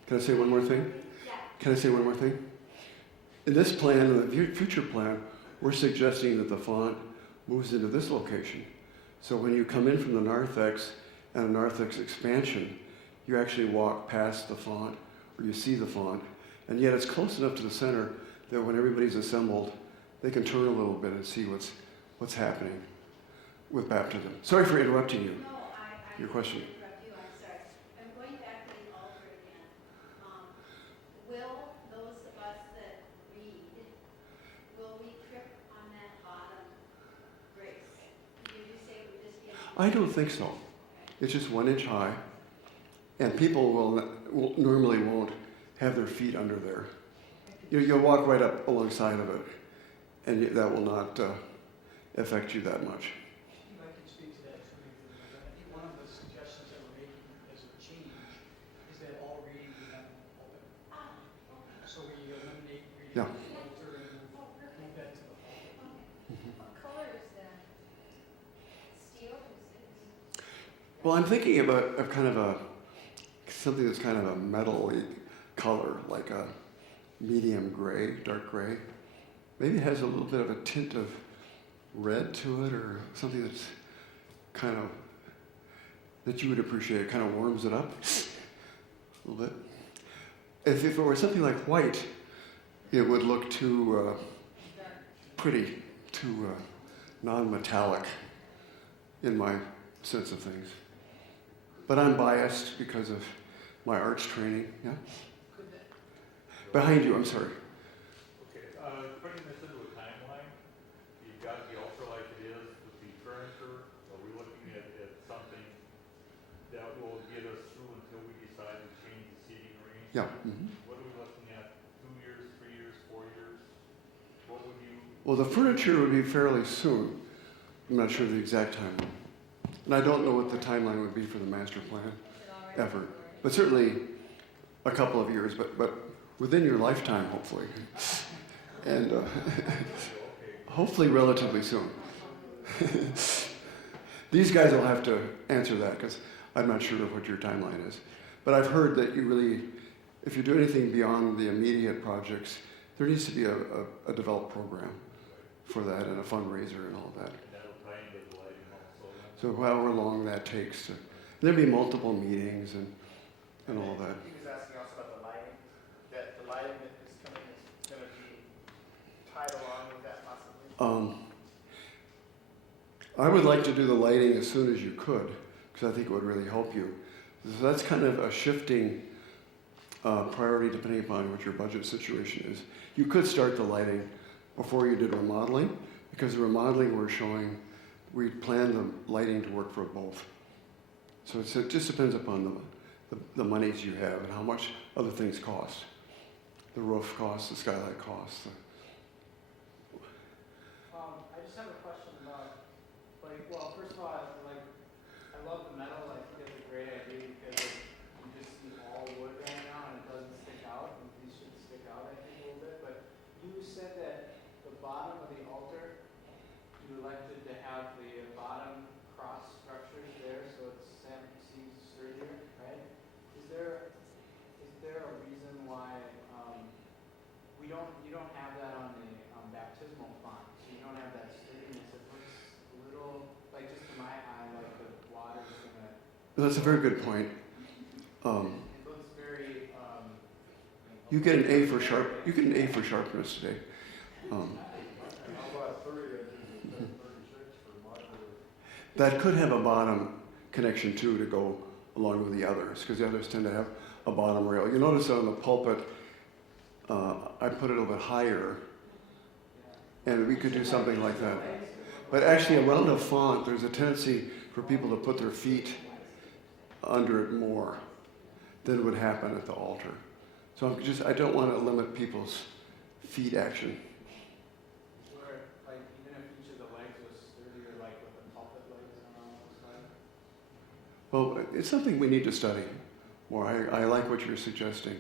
Can I say one more thing? Yeah. Can I say one more thing? In this plan, in the future plan, we're suggesting that the font moves into this location. So when you come in from the narthex and a narthex expansion, you actually walk past the font, or you see the font, and yet it's close enough to the center that when everybody's assembled, they can turn a little bit and see what's happening with baptism. Sorry for interrupting you. No, I Your question. didn't interrupt you, I'm sorry. I'm going back to the altar again. Will those of us that read, will we trip on that bottom grace? Did you say it would just be I don't think so. It's just 1 inch high, and people will normally won't have their feet under there. You'll walk right up alongside of it, and that will not affect you that much. If I can speak to that too, I think one of the suggestions that we're making as a change is that all reading be done open. So we eliminate reading Yeah. in the altar and move that to the pulpit. What color is that? Steel or is it? Well, I'm thinking about something that's kind of a metal-y color, like a medium gray, dark gray. Maybe it has a little bit of a tint of red to it, or something that's kind of, that you would appreciate. It kind of warms it up a little bit. If it were something like white, it would look too pretty, too non-metallic in my sense of things. But I'm biased because of my arts training. Yeah? Behind you, I'm sorry. Okay, putting this into a timeline, you've got the altar like it is with the furniture. Are we looking at something that will get us through until we decide to change the seating arrangement? Yeah. Mm-hmm. What are we looking at? 2 years, 3 years, 4 years? What would you? Well, the furniture would be fairly soon. I'm not sure the exact timeline. And I don't know what the timeline would be for the master plan effort. But certainly a couple of years, but within your lifetime, hopefully. And hopefully relatively soon. These guys will have to answer that because I'm not sure of what your timeline is. But I've heard that you really, if you do anything beyond the immediate projects, there needs to be a developed program for that and a fundraiser and all that. That'll tie into the lighting also. So however long that takes. There'll be multiple meetings and all that. He was asking also about the lighting, that I would like to do the lighting as soon as you could, because I think it would really help you. So that's kind of a shifting priority depending upon what your budget situation is. You could start the lighting before you did remodeling, because the remodeling we're showing, we planned the lighting to work for both. So it just depends upon the monies you have and how much other things cost. The roof costs, the skylight costs. I just have a question about, like, well, first of all, I love the metal. I think it's a great idea because you just see all wood right now and it doesn't stick out. And these should stick out, I think, a little bit. But you said that the bottom of the altar, you elected to have the bottom cross structures there, so it seems sturdier, right? Is there a reason why you don't have that on the baptismal font? So you don't have that sturdiness. It looks a little, like, just to my eye, like the water's gonna. That's a very good point. It looks very. You get an A for sharp. You get an A for sharpness today. How about 30 inches instead of 36 for modular? That could have a bottom connection too to go along with the others, because the others tend to have a bottom rail. You notice on the pulpit, I put it a little bit higher, and we could do something like that. But actually, around a font, there's a tendency for people to put their feet under it more than would happen at the altar. So I don't want to limit people's feet action. Where, like, even if each of the legs was sturdier, like with the pulpit legs on the side? Well, it's something we need to study more. I like what you're suggesting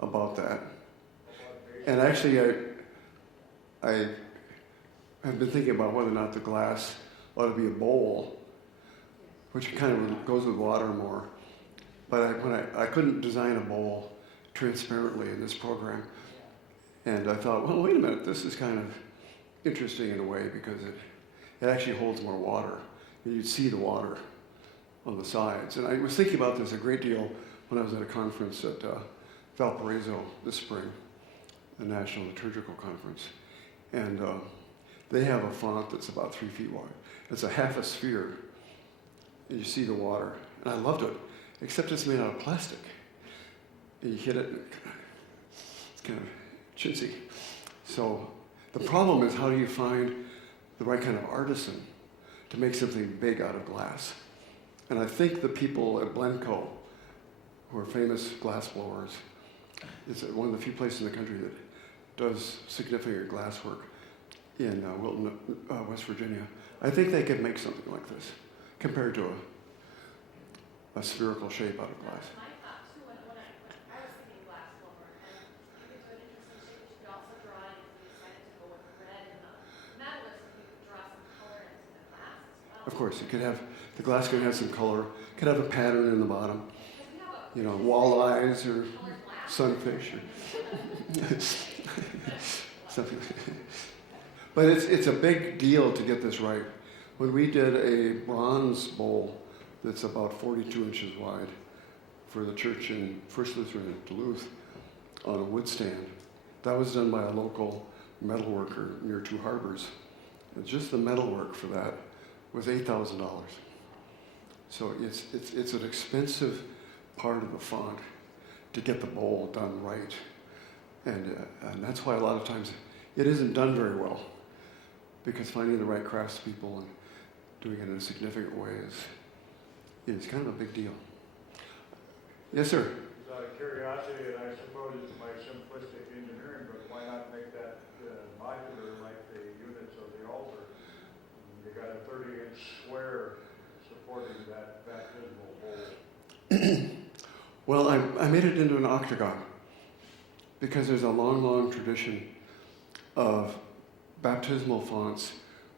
about that. And actually, I have been thinking about whether or not the glass ought to be a bowl, which kind of goes with water more. But I couldn't design a bowl transparently in this program. And I thought, well, wait a minute, this is kind of interesting in a way because it actually holds more water. And you'd see the water on the sides. And I was thinking about this a great deal when I was at a conference at Valparaiso this spring, the National Liturgical Conference. And they have a font that's about 3 feet wide. It's a half a sphere, and you see the water. And I loved it, except it's made out of plastic. And you hit it, and it's kind of chintzy. So the problem is, how do you find the right kind of artisan to make something big out of glass? And I think the people at Blenco, who are famous glass blowers, is one of the few places in the country that does significant glass work in Wilton, West Virginia. I think they could make something like this compared to a spherical shape out of glass. My thought too, when I was thinking glass blower, and you could do an interesting shape, you could also draw it, if you decided to go with red and the metal, is you could draw some color into the glass as well. Of course, the glass could have some color, could have a pattern in the bottom, We have walleyes or colored glass. sunfish or something. But it's a big deal to get this right. When we did a bronze bowl that's about 42 inches wide for the church in First Lutheran in Duluth on a wood stand, that was done by a local metal worker near Two Harbors. And just the metal work for that was $8,000. So it's an expensive part of the font to get the bowl done right. And that's why a lot of times it isn't done very well, because finding the right craftspeople and doing it in a significant way is kind of a big deal. Yes, sir? It's out of curiosity, and I suppose it's my simplistic engineering, but why not make that modular like the units of the altar? You got a 30-inch square supporting that baptismal bowl. Well, I made it into an octagon because there's a long, long tradition of baptismal fonts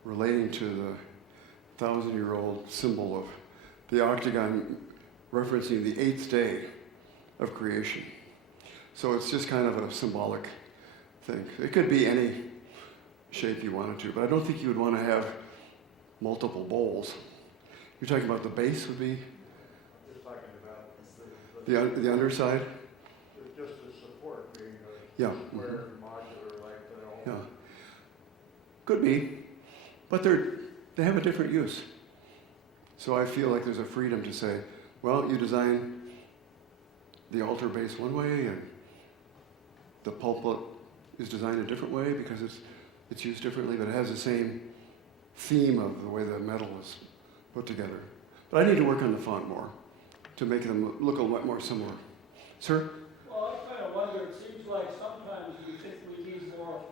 relating to the 1,000-year-old symbol of the octagon, referencing the 8th day of creation. So it's just kind of a symbolic thing. It could be any shape you wanted to, but I don't think you would want to have multiple bowls. You're talking about the base would be Just talking about the underside? just the support being a Yeah. square modular like the whole. Yeah. Could be, but they have a different use. So I feel like there's a freedom to say, well, you design the altar base one way and the pulpit is designed a different way because it's used differently, but it has the same theme of the way the metal is put together. But I need to work on the font more to make them look a lot more similar. Sir? Well, I kind of wonder, it seems like sometimes we think we need more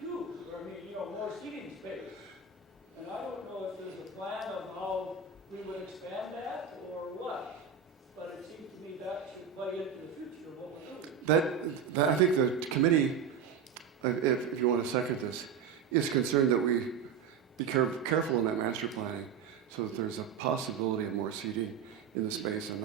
cubes, or more seating space. And I don't know if there's a plan of how we would expand that or what, but it seems to me that should play into the future of what we're doing. That I think the committee, if you want to second this, is concerned that we be careful in that master planning so that there's a possibility of more seating in the space and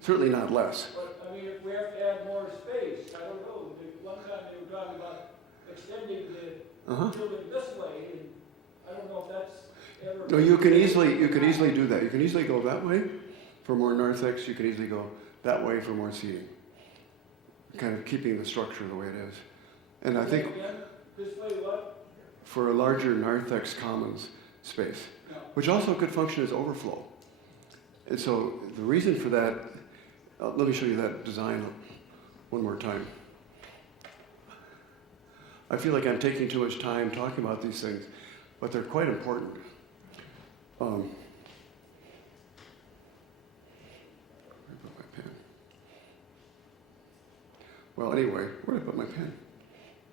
certainly not less. But, if we have to add more space, I don't know. One time they were talking about extending the building this way, and I don't know if that's ever... No, you can easily do that. You can easily go that way for more narthex. You can easily go that way for more seating. Kind of keeping the structure the way it is. And I think Again, this way what? for a larger narthex commons space, No. which also could function as overflow. And so the reason for that, let me show you that design one more time. I feel like I'm taking too much time talking about these things, but they're quite important. Where did I put my pen? Well, anyway, where did I put my pen?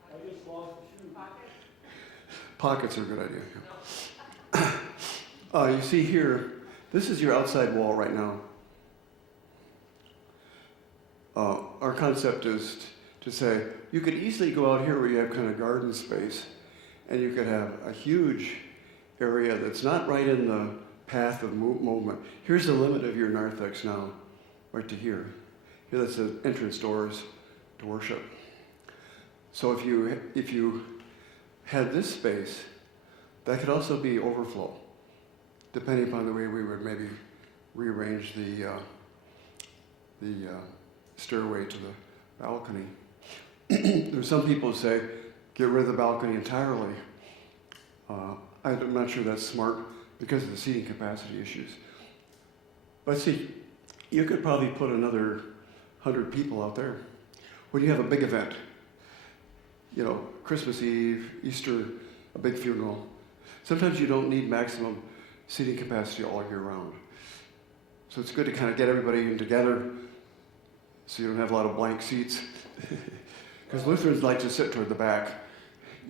I just lost the shoe. Pockets are a good idea. Yeah. You see here, this is your outside wall right now. Our concept is to say, you could easily go out here where you have kind of garden space, and you could have a huge area that's not right in the path of movement. Here's the limit of your narthex now, right to here. Here, that's the entrance doors to worship. So if you had this space, that could also be overflow, depending upon the way we would maybe rearrange the stairway to the balcony. There's some people who say, get rid of the balcony entirely. I'm not sure that's smart because of the seating capacity issues. But see, you could probably put another 100 people out there. When you have a big event, Christmas Eve, Easter, a big funeral, sometimes you don't need maximum seating capacity all year round. So it's good to kind of get everybody in together so you don't have a lot of blank seats. Because Lutherans like to sit toward the back.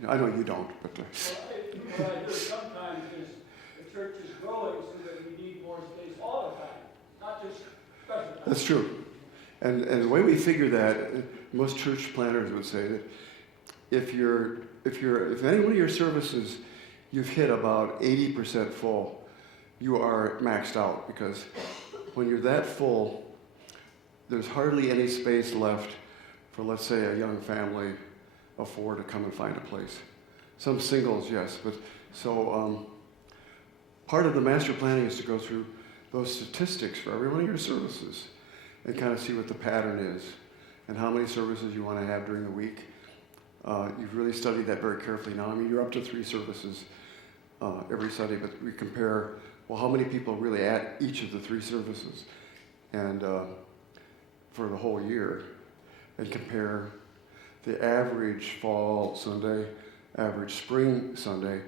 I know you don't, but... What I do sometimes is the church is growing so that we need more space all the time, not just special times. That's true. And the way we figure that, most church planners would say that if any one of your services you've hit about 80% full, you are maxed out, because when you're that full, there's hardly any space left for, let's say, a young family of 4 to come and find a place. Some singles, yes, but so part of the master planning is to go through those statistics for every one of your services and kind of see what the pattern is and how many services you want to have during the week. You've really studied that very carefully now. You're up to 3 services every Sunday, but we compare, well, how many people really at each of the 3 services and for the whole year, and compare the average fall Sunday, average spring Sunday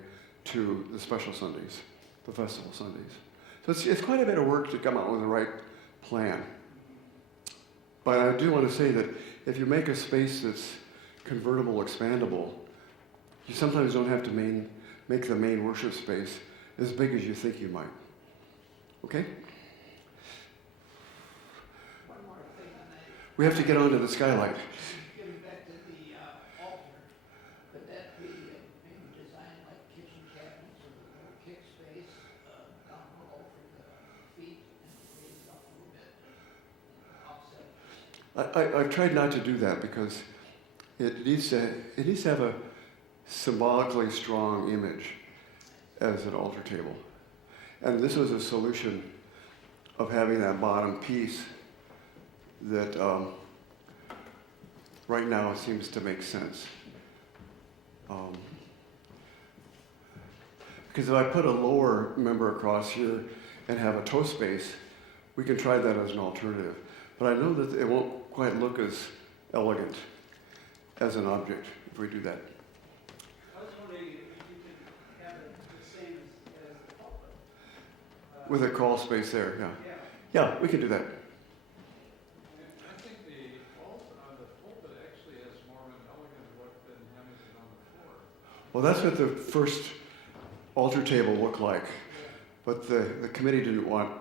to the special Sundays, the festival Sundays. So it's quite a bit of work to come out with the right plan. But I do want to say that if you make a space that's convertible, expandable, you sometimes don't have to make the main worship space as big as you think you might. Okay? One more thing on that. We have to get onto the skylight. Getting back to the altar, could that be maybe designed like kitchen cabinets with a little kick space down below for the feet and raise it up a little bit, offset? I've tried not to do that because it needs to have a symbolically strong image as an altar table. And this was a solution of having that bottom piece that right now seems to make sense. Because if I put a lower member across here and have a toe space, we can try that as an alternative. But I know that it won't quite look as elegant as an object if we do that. I was wondering if you could have it the same as the pulpit. With a crawl space there, yeah. Yeah. Yeah, we can do that. I think the pulpit actually has more of an elegant look than having it on the floor. Well, that's what the first altar table looked like. But the committee didn't want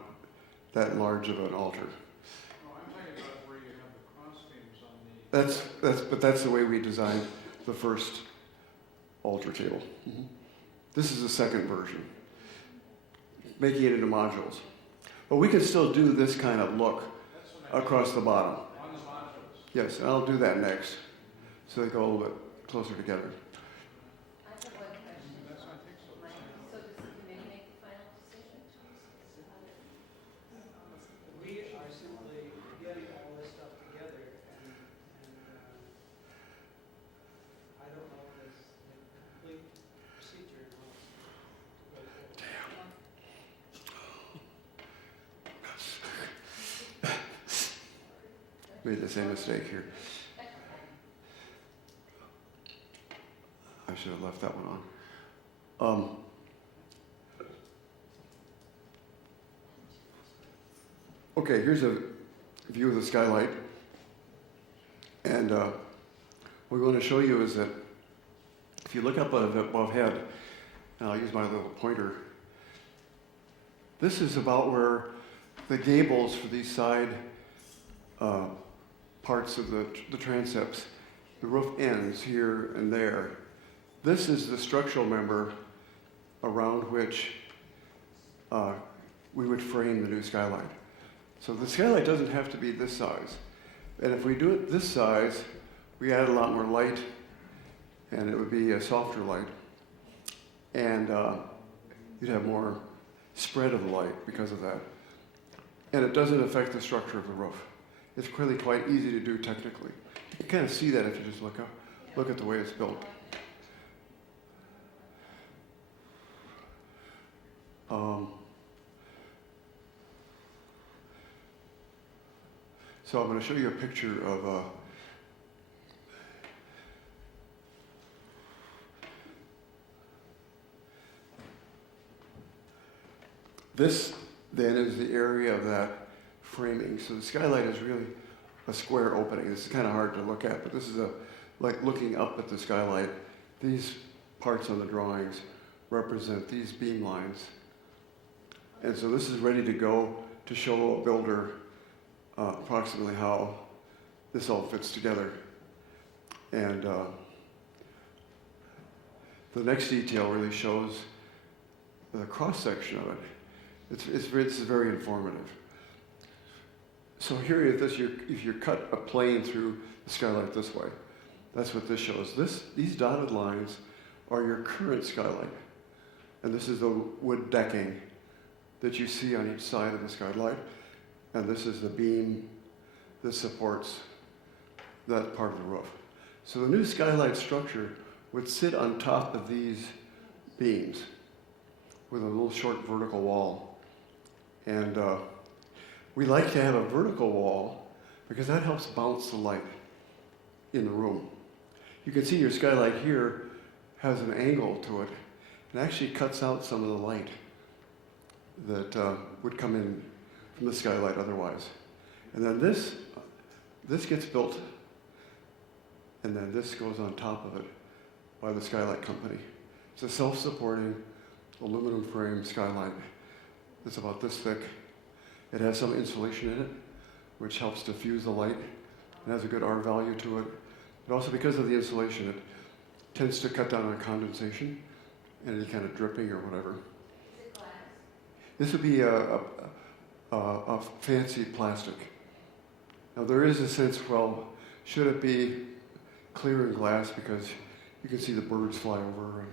that large of an altar. No, I'm talking about where you have the cross beams on the. That's the way we designed the first altar table. This is the second version, making it into modules. But we can still do this kind of look across the bottom. On the modules. Yes, and I'll do that next, so they go a little bit closer together. I have one question. That's, I think so. Mike, so does the committee make the final decision? We are simply getting all this stuff together and I don't know this, the complete procedure and how it's to go forward. Made the same mistake here. I should have left that one on. Okay, here's a view of the skylight. And what we want to show you is that if you look up above head, and I'll use my little pointer, this is about where the gables for these side parts of the transepts, the roof ends here and there. This is the structural member around which we would frame the new skylight. So the skylight doesn't have to be this size. And if we do it this size, we add a lot more light, and it would be a softer light. And you'd have more spread of the light because of that. And it doesn't affect the structure of the roof. It's really quite easy to do technically. You can kind of see that if you just look at the way it's built. So I'm going to show you a picture of this then is the area of that framing. So the skylight is really a square opening. This is kind of hard to look at, but this is like looking up at the skylight. These parts on the drawings represent these beam lines. And so this is ready to go to show a builder approximately how this all fits together. And the next detail really shows the cross-section of it. This is very informative. So here, if you cut a plane through the skylight this way, that's what this shows. These dotted lines are your current skylight. And this is the wood decking that you see on each side of the skylight. And this is the beam that supports that part of the roof. So the new skylight structure would sit on top of these beams with a little short vertical wall. And we like to have a vertical wall because that helps bounce the light in the room. You can see your skylight here has an angle to it. It actually cuts out some of the light that would come in from the skylight otherwise. And then this gets built, and then this goes on top of it by the skylight company. It's a self-supporting aluminum frame skylight. It's about this thick. It has some insulation in it, which helps diffuse the light. It has a good R value to it. But also because of the insulation, it tends to cut down on condensation and any kind of dripping or whatever. Is it glass? This would be a fancy plastic. Now there is a sense, well, should it be clear and glass because you can see the birds fly over and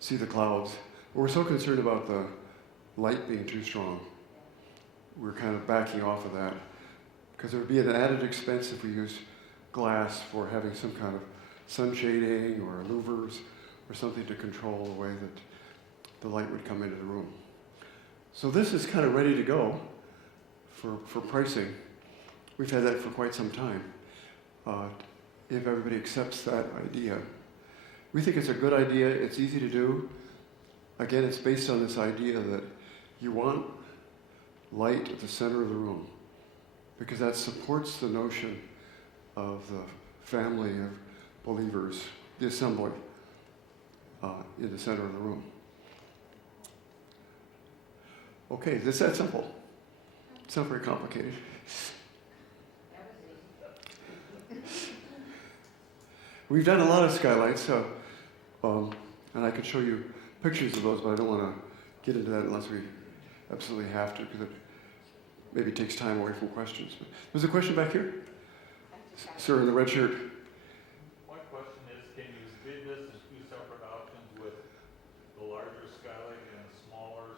see the clouds. But we're so concerned about the light being too strong. We're kind of backing off of that because there would be an added expense if we used glass for having some kind of sun shading or louvers or something to control the way that the light would come into the room. So this is kind of ready to go for pricing. We've had that for quite some time. If everybody accepts that idea. We think it's a good idea, it's easy to do. Again, it's based on this idea that you want light at the center of the room because that supports the notion of the family of believers, the assembly in the center of the room. Okay, it's that simple. It's not very complicated. We've done a lot of skylights, and I could show you pictures of those, but I don't want to get into that unless we absolutely have to, because it maybe takes time away from questions. But there's a question back here? Sir, in the red shirt. My question is, can you bid this as two separate options with the larger skylight and the smaller,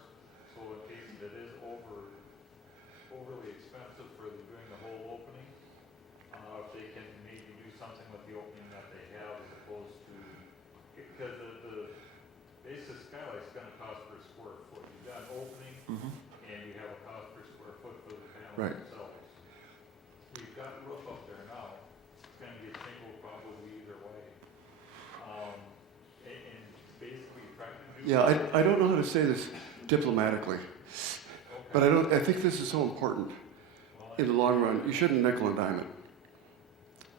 so in case it is overly expensive for doing the whole opening, if they can maybe do something with the opening that they have as opposed to, because the basic skylight's gonna cost per square foot. You've got an opening and you have a cost per square foot for the panels Right. themselves. We've got roof up there now. It's gonna be a single probably either way. And basically trying to do. Yeah, I don't know how to say this diplomatically, but I think this is so important in the long run. You shouldn't nickel and dime it.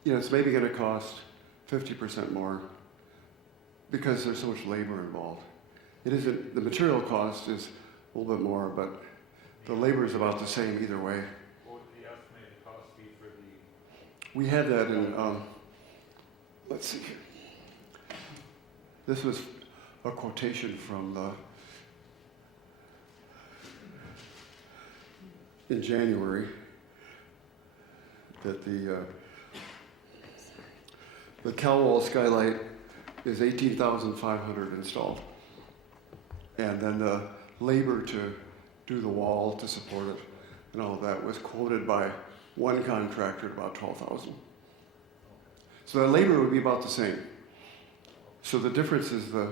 You know, it's maybe going to cost 50% more because there's so much labor involved. It isn't, the material cost is a little bit more, but the labor is about the same either way. What would the estimated cost be for the? We had that in, let's see here. This was a quotation from in January that the Calwall skylight is $18,500 installed. And then the labor to do the wall, to support it, and all of that was quoted by one contractor at about $12,000. So that labor would be about the same. So the difference is the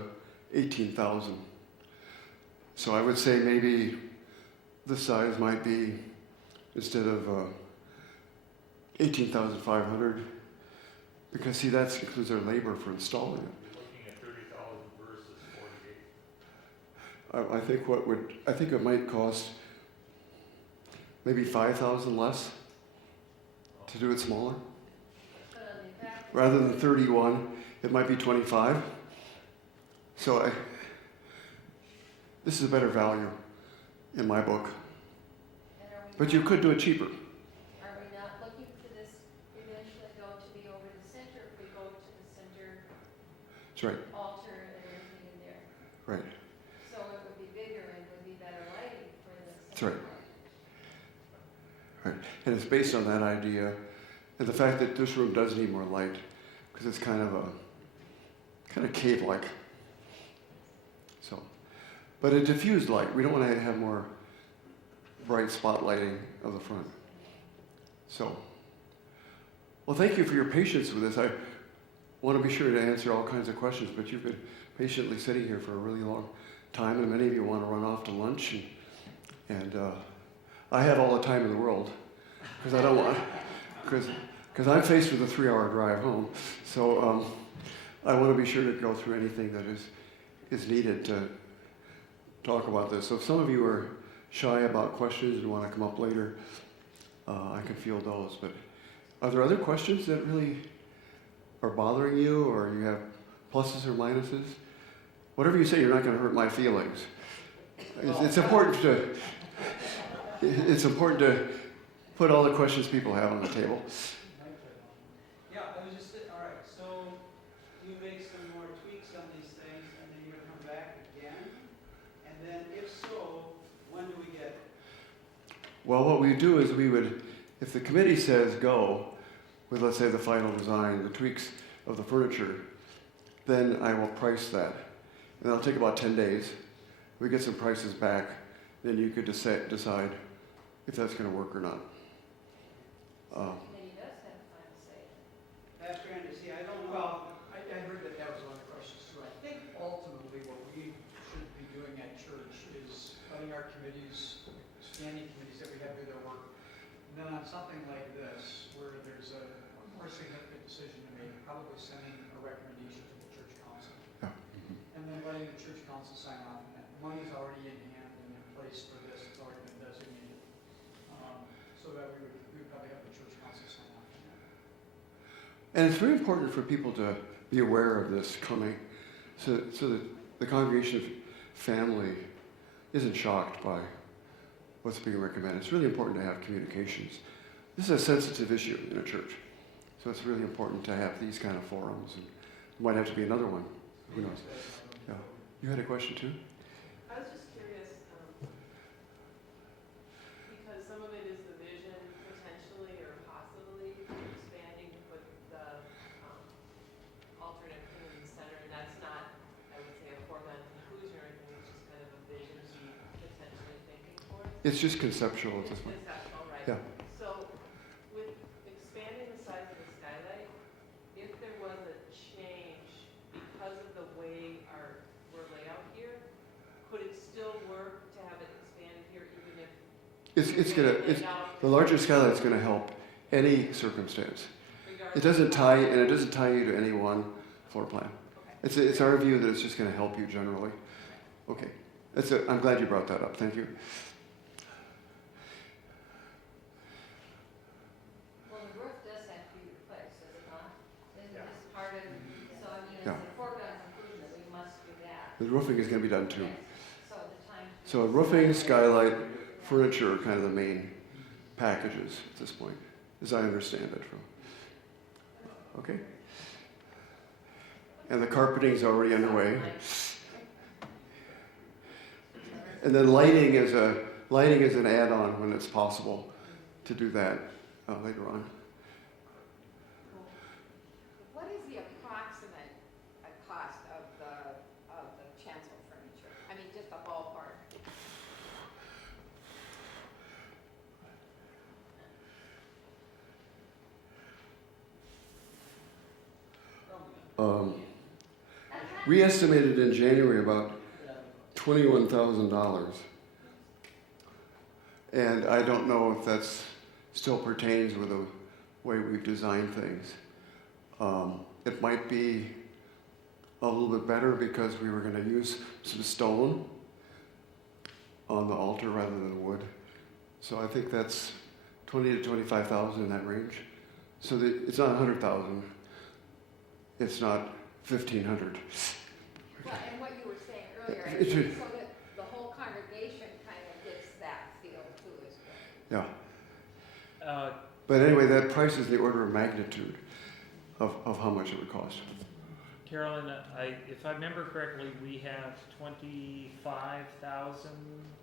$18,000. So I would say maybe the size might be, instead of $18,500, because see, that includes our labor for installing it. You're looking at 30,000 versus 48. I think it might cost maybe 5,000 less to do it smaller. Rather than 31, it might be 25. So this is a better value in my book. But you could do it cheaper. Are we not looking for this eventually going to be over the center if we go to the center That's right. altar and everything in there? Right. So it would be bigger and would be better lighting for the That's center. Right. And it's based on that idea and the fact that this room does need more light because it's kind of cave-like. So, but a diffused light. We don't want to have more bright spotlighting of the front. So, well, thank you for your patience with this. I want to be sure to answer all kinds of questions, but you've been patiently sitting here for a really long time, and many of you want to run off to lunch, and I have all the time in the world because I don't want, because I'm faced with a 3-hour drive home. So I want to be sure to go through anything that is needed to talk about this. So if some of you are shy about questions and want to come up later, I can field those. But are there other questions that really are bothering you, or you have pluses or minuses? Whatever you say, you're not going to hurt my feelings. It's important to put all the questions people have on the table. Yeah, I was just, all right, so you make some more tweaks on these things, and then you're gonna come back again? And then if so, when do we get it? Well, what we do is we would, if the committee says go, with let's say the final design, the tweaks of the furniture, then I will price that. And that'll take about 10 days. We get some prices back, then you could decide if that's going to work or not. Committee does have time to say. Pastor Andy, see, I don't know. Well, I heard that was one of the questions too. I think ultimately what we should be doing at church is letting our committees, standing committees that we have do their work. And then on something like this, where there's a more significant decision to make, probably sending a recommendation to the church council. Yeah. And then letting the church council sign off on that. The money's already in hand and in place for this, it's already been designated. So that we would probably have the church council sign off on that. And it's very important for people to be aware of this coming, so that the congregation family isn't shocked by what's being recommended. It's really important to have communications. This is a sensitive issue in a church, so it's really important to have these kind of forums. And there might have to be another one. Who knows? Yeah. You had a question too? I was just curious, because some of it is the vision potentially or possibly expanding to put the alternate in the center, and that's not, I would say, a foregone conclusion or anything, it's just kind of a vision you're potentially thinking for. It's just conceptual at this It's point. conceptual, right? Yeah. So, with expanding the size of the skylight, if there was a change because of the way we're laid out here, could it still work to have it expanded here even if The larger skylight's gonna help any circumstance. It doesn't tie you to any one floor plan. It's our view that it's just gonna help you generally. Okay, I'm glad you brought that up, thank you. Well, the roof does have to be replaced, does it not? Isn't Yeah. this part of, so I mean, it's Yeah. a foregone conclusion that we must do that. The roofing is gonna be done too. Yes. So the time. So roofing, skylight, furniture are kind of the main packages at this point, as I understand it from. Okay? And the carpeting's already underway. And then lighting is an add-on when it's possible to do that later on. What is the approximate cost of the chancel furniture? I mean, just a ballpark. We estimated in January about $21,000. And I don't know if that's still pertains with the way we've designed things. It might be a little bit better because we were going to use some stone on the altar rather than wood. So I think that's 20 to 25,000 in that range. So it's not 100,000. It's not 1,500. Well, and what you were saying earlier, I It's think so that the whole congregation kind of gets that feel too as well. Yeah. But anyway, that price is the order of magnitude of how much it would cost. Carolyn, if I remember correctly, we have 25,000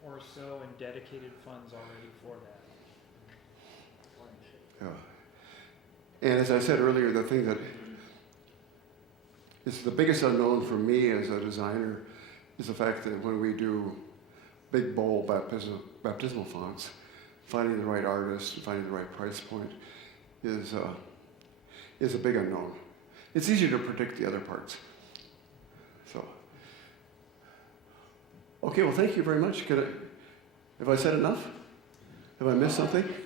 or so in dedicated funds already for that. Yeah. And as I said earlier, the thing that is the biggest unknown for me as a designer is the fact that when we do big bowl baptismal fonts, finding the right artist and finding the right price point is a big unknown. It's easier to predict the other parts. So, okay, well, thank you very much. Have I said enough? Have I missed something? I just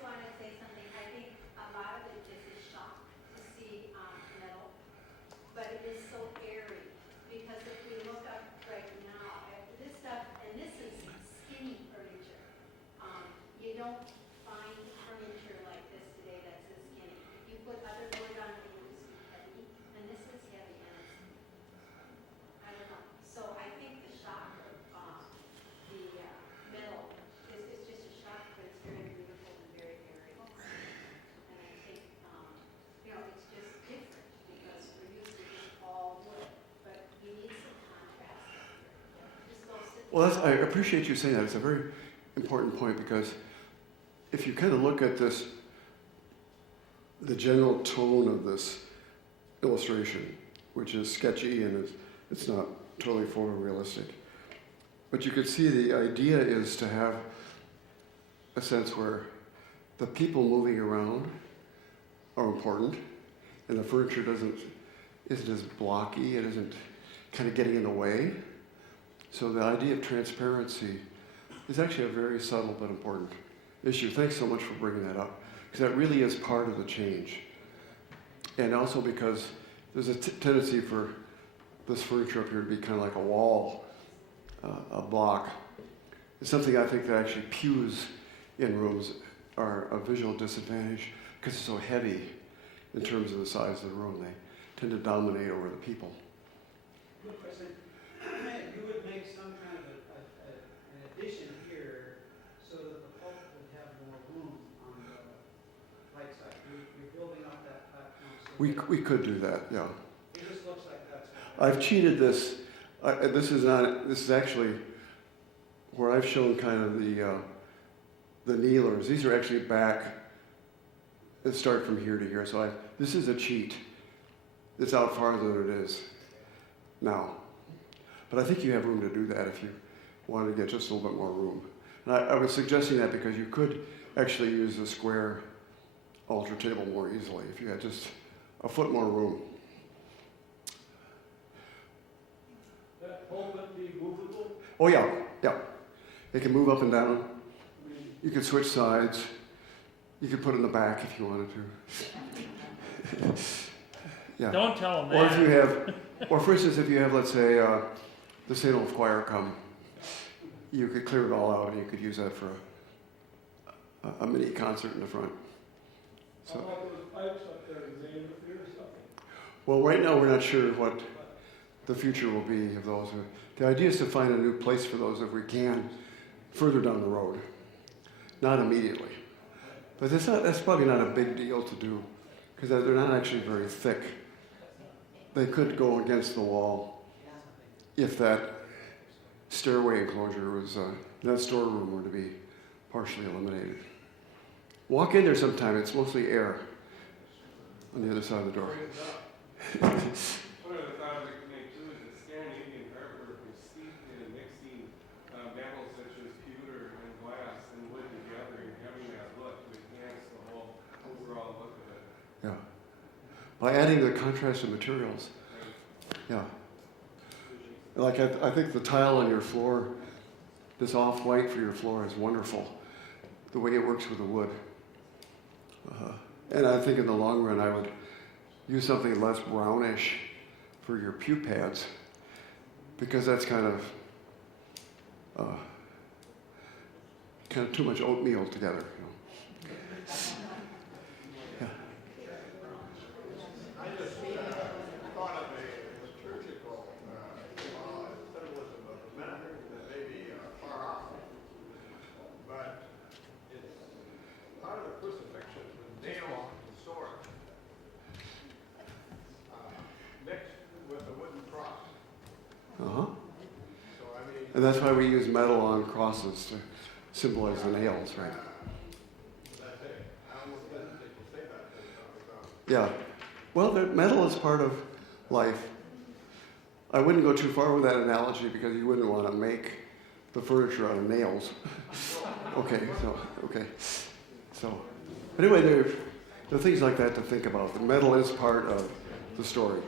wanted to say something. I think a lot of it is a shock to see metal, but it is so airy because if we look up right now at this stuff, and this is skinny furniture. You don't find furniture like this today that's this skinny. If you put other wood on it, it would be heavy, and this is heavy, and it's, I don't know. So I think the shock of the metal is just a shock, but it's very beautiful and very airy. And I think, it's just different because we're used to just all wood, but we need some contrast up here. Just go sit Well, I appreciate you saying that. It's a very important point because if you kind of look at this, the general tone of this illustration, which is sketchy and it's not totally photorealistic, but you could see the idea is to have a sense where the people moving around are important and the furniture isn't as blocky, it isn't kind of getting in the way. So the idea of transparency is actually a very subtle but important issue. Thanks so much for bringing that up, because that really is part of the change. And also because there's a tendency for this furniture up here to be kind of like a wall, a block. It's something I think that actually pews in rooms are a visual disadvantage because it's so heavy in terms of the size of the room. They tend to dominate over the people. Good question. You would make some kind of an addition here so that the pulpit would have more room on the right side. You're building up that platform. So We could do that, yeah. it just looks like that's what I've cheated this. This is actually where I've shown kind of the kneelers. These are actually back that start from here to here. So this is a cheat. It's out farther than it is now. But I think you have room to do that if you wanted to get just a little bit more room. And I was suggesting that because you could actually use the square altar table more easily if you had just a foot more room. That pulpit be movable? Oh yeah. It can move up and down. I mean, You could switch sides. You could put it in the back if you wanted to. Yeah. Don't tell them Or that. if you have, or for instance, if you have, let's say, the St. Olaf Choir come, you could clear it all out and you could use that for a mini concert in the front. how So, about those pipes up there, do they interfere or something? well, right now we're not sure what the future will be of those. The idea is to find a new place for those if we can, further down the road, not immediately. But that's probably not a big deal to do, because they're not actually very thick. They could go against the wall if that stairway enclosure was, that storeroom were to be partially eliminated. Walk in there sometime, it's mostly air on the other side of the door. One of the thoughts we can make too is that Scandinavian artwork is steeped in mixing metals such as pewter and glass and wood together and having that look to enhance the whole overall look of it. Yeah. By adding the contrast of materials. Yeah. Like I think the tile on your floor, this off-white for your floor is wonderful. The way it works with the wood. And I think in the long run I would use something less brownish for your pew pads, because that's kind of too much oatmeal together. Yeah. I just thought of a liturgical symbolism of the men that may be far off, but it's part of the crucifixion with nail on the sword, mixed with a wooden cross. Uh-huh. So I mean, And that's why we use metal on crosses to symbolize the nails, right? that's it. I almost didn't think to say that. Yeah. Well, metal is part of life. I wouldn't go too far with that analogy because you wouldn't want to make the furniture out of nails. Okay. So, anyway, there are things like that to think about. The metal is part of the story.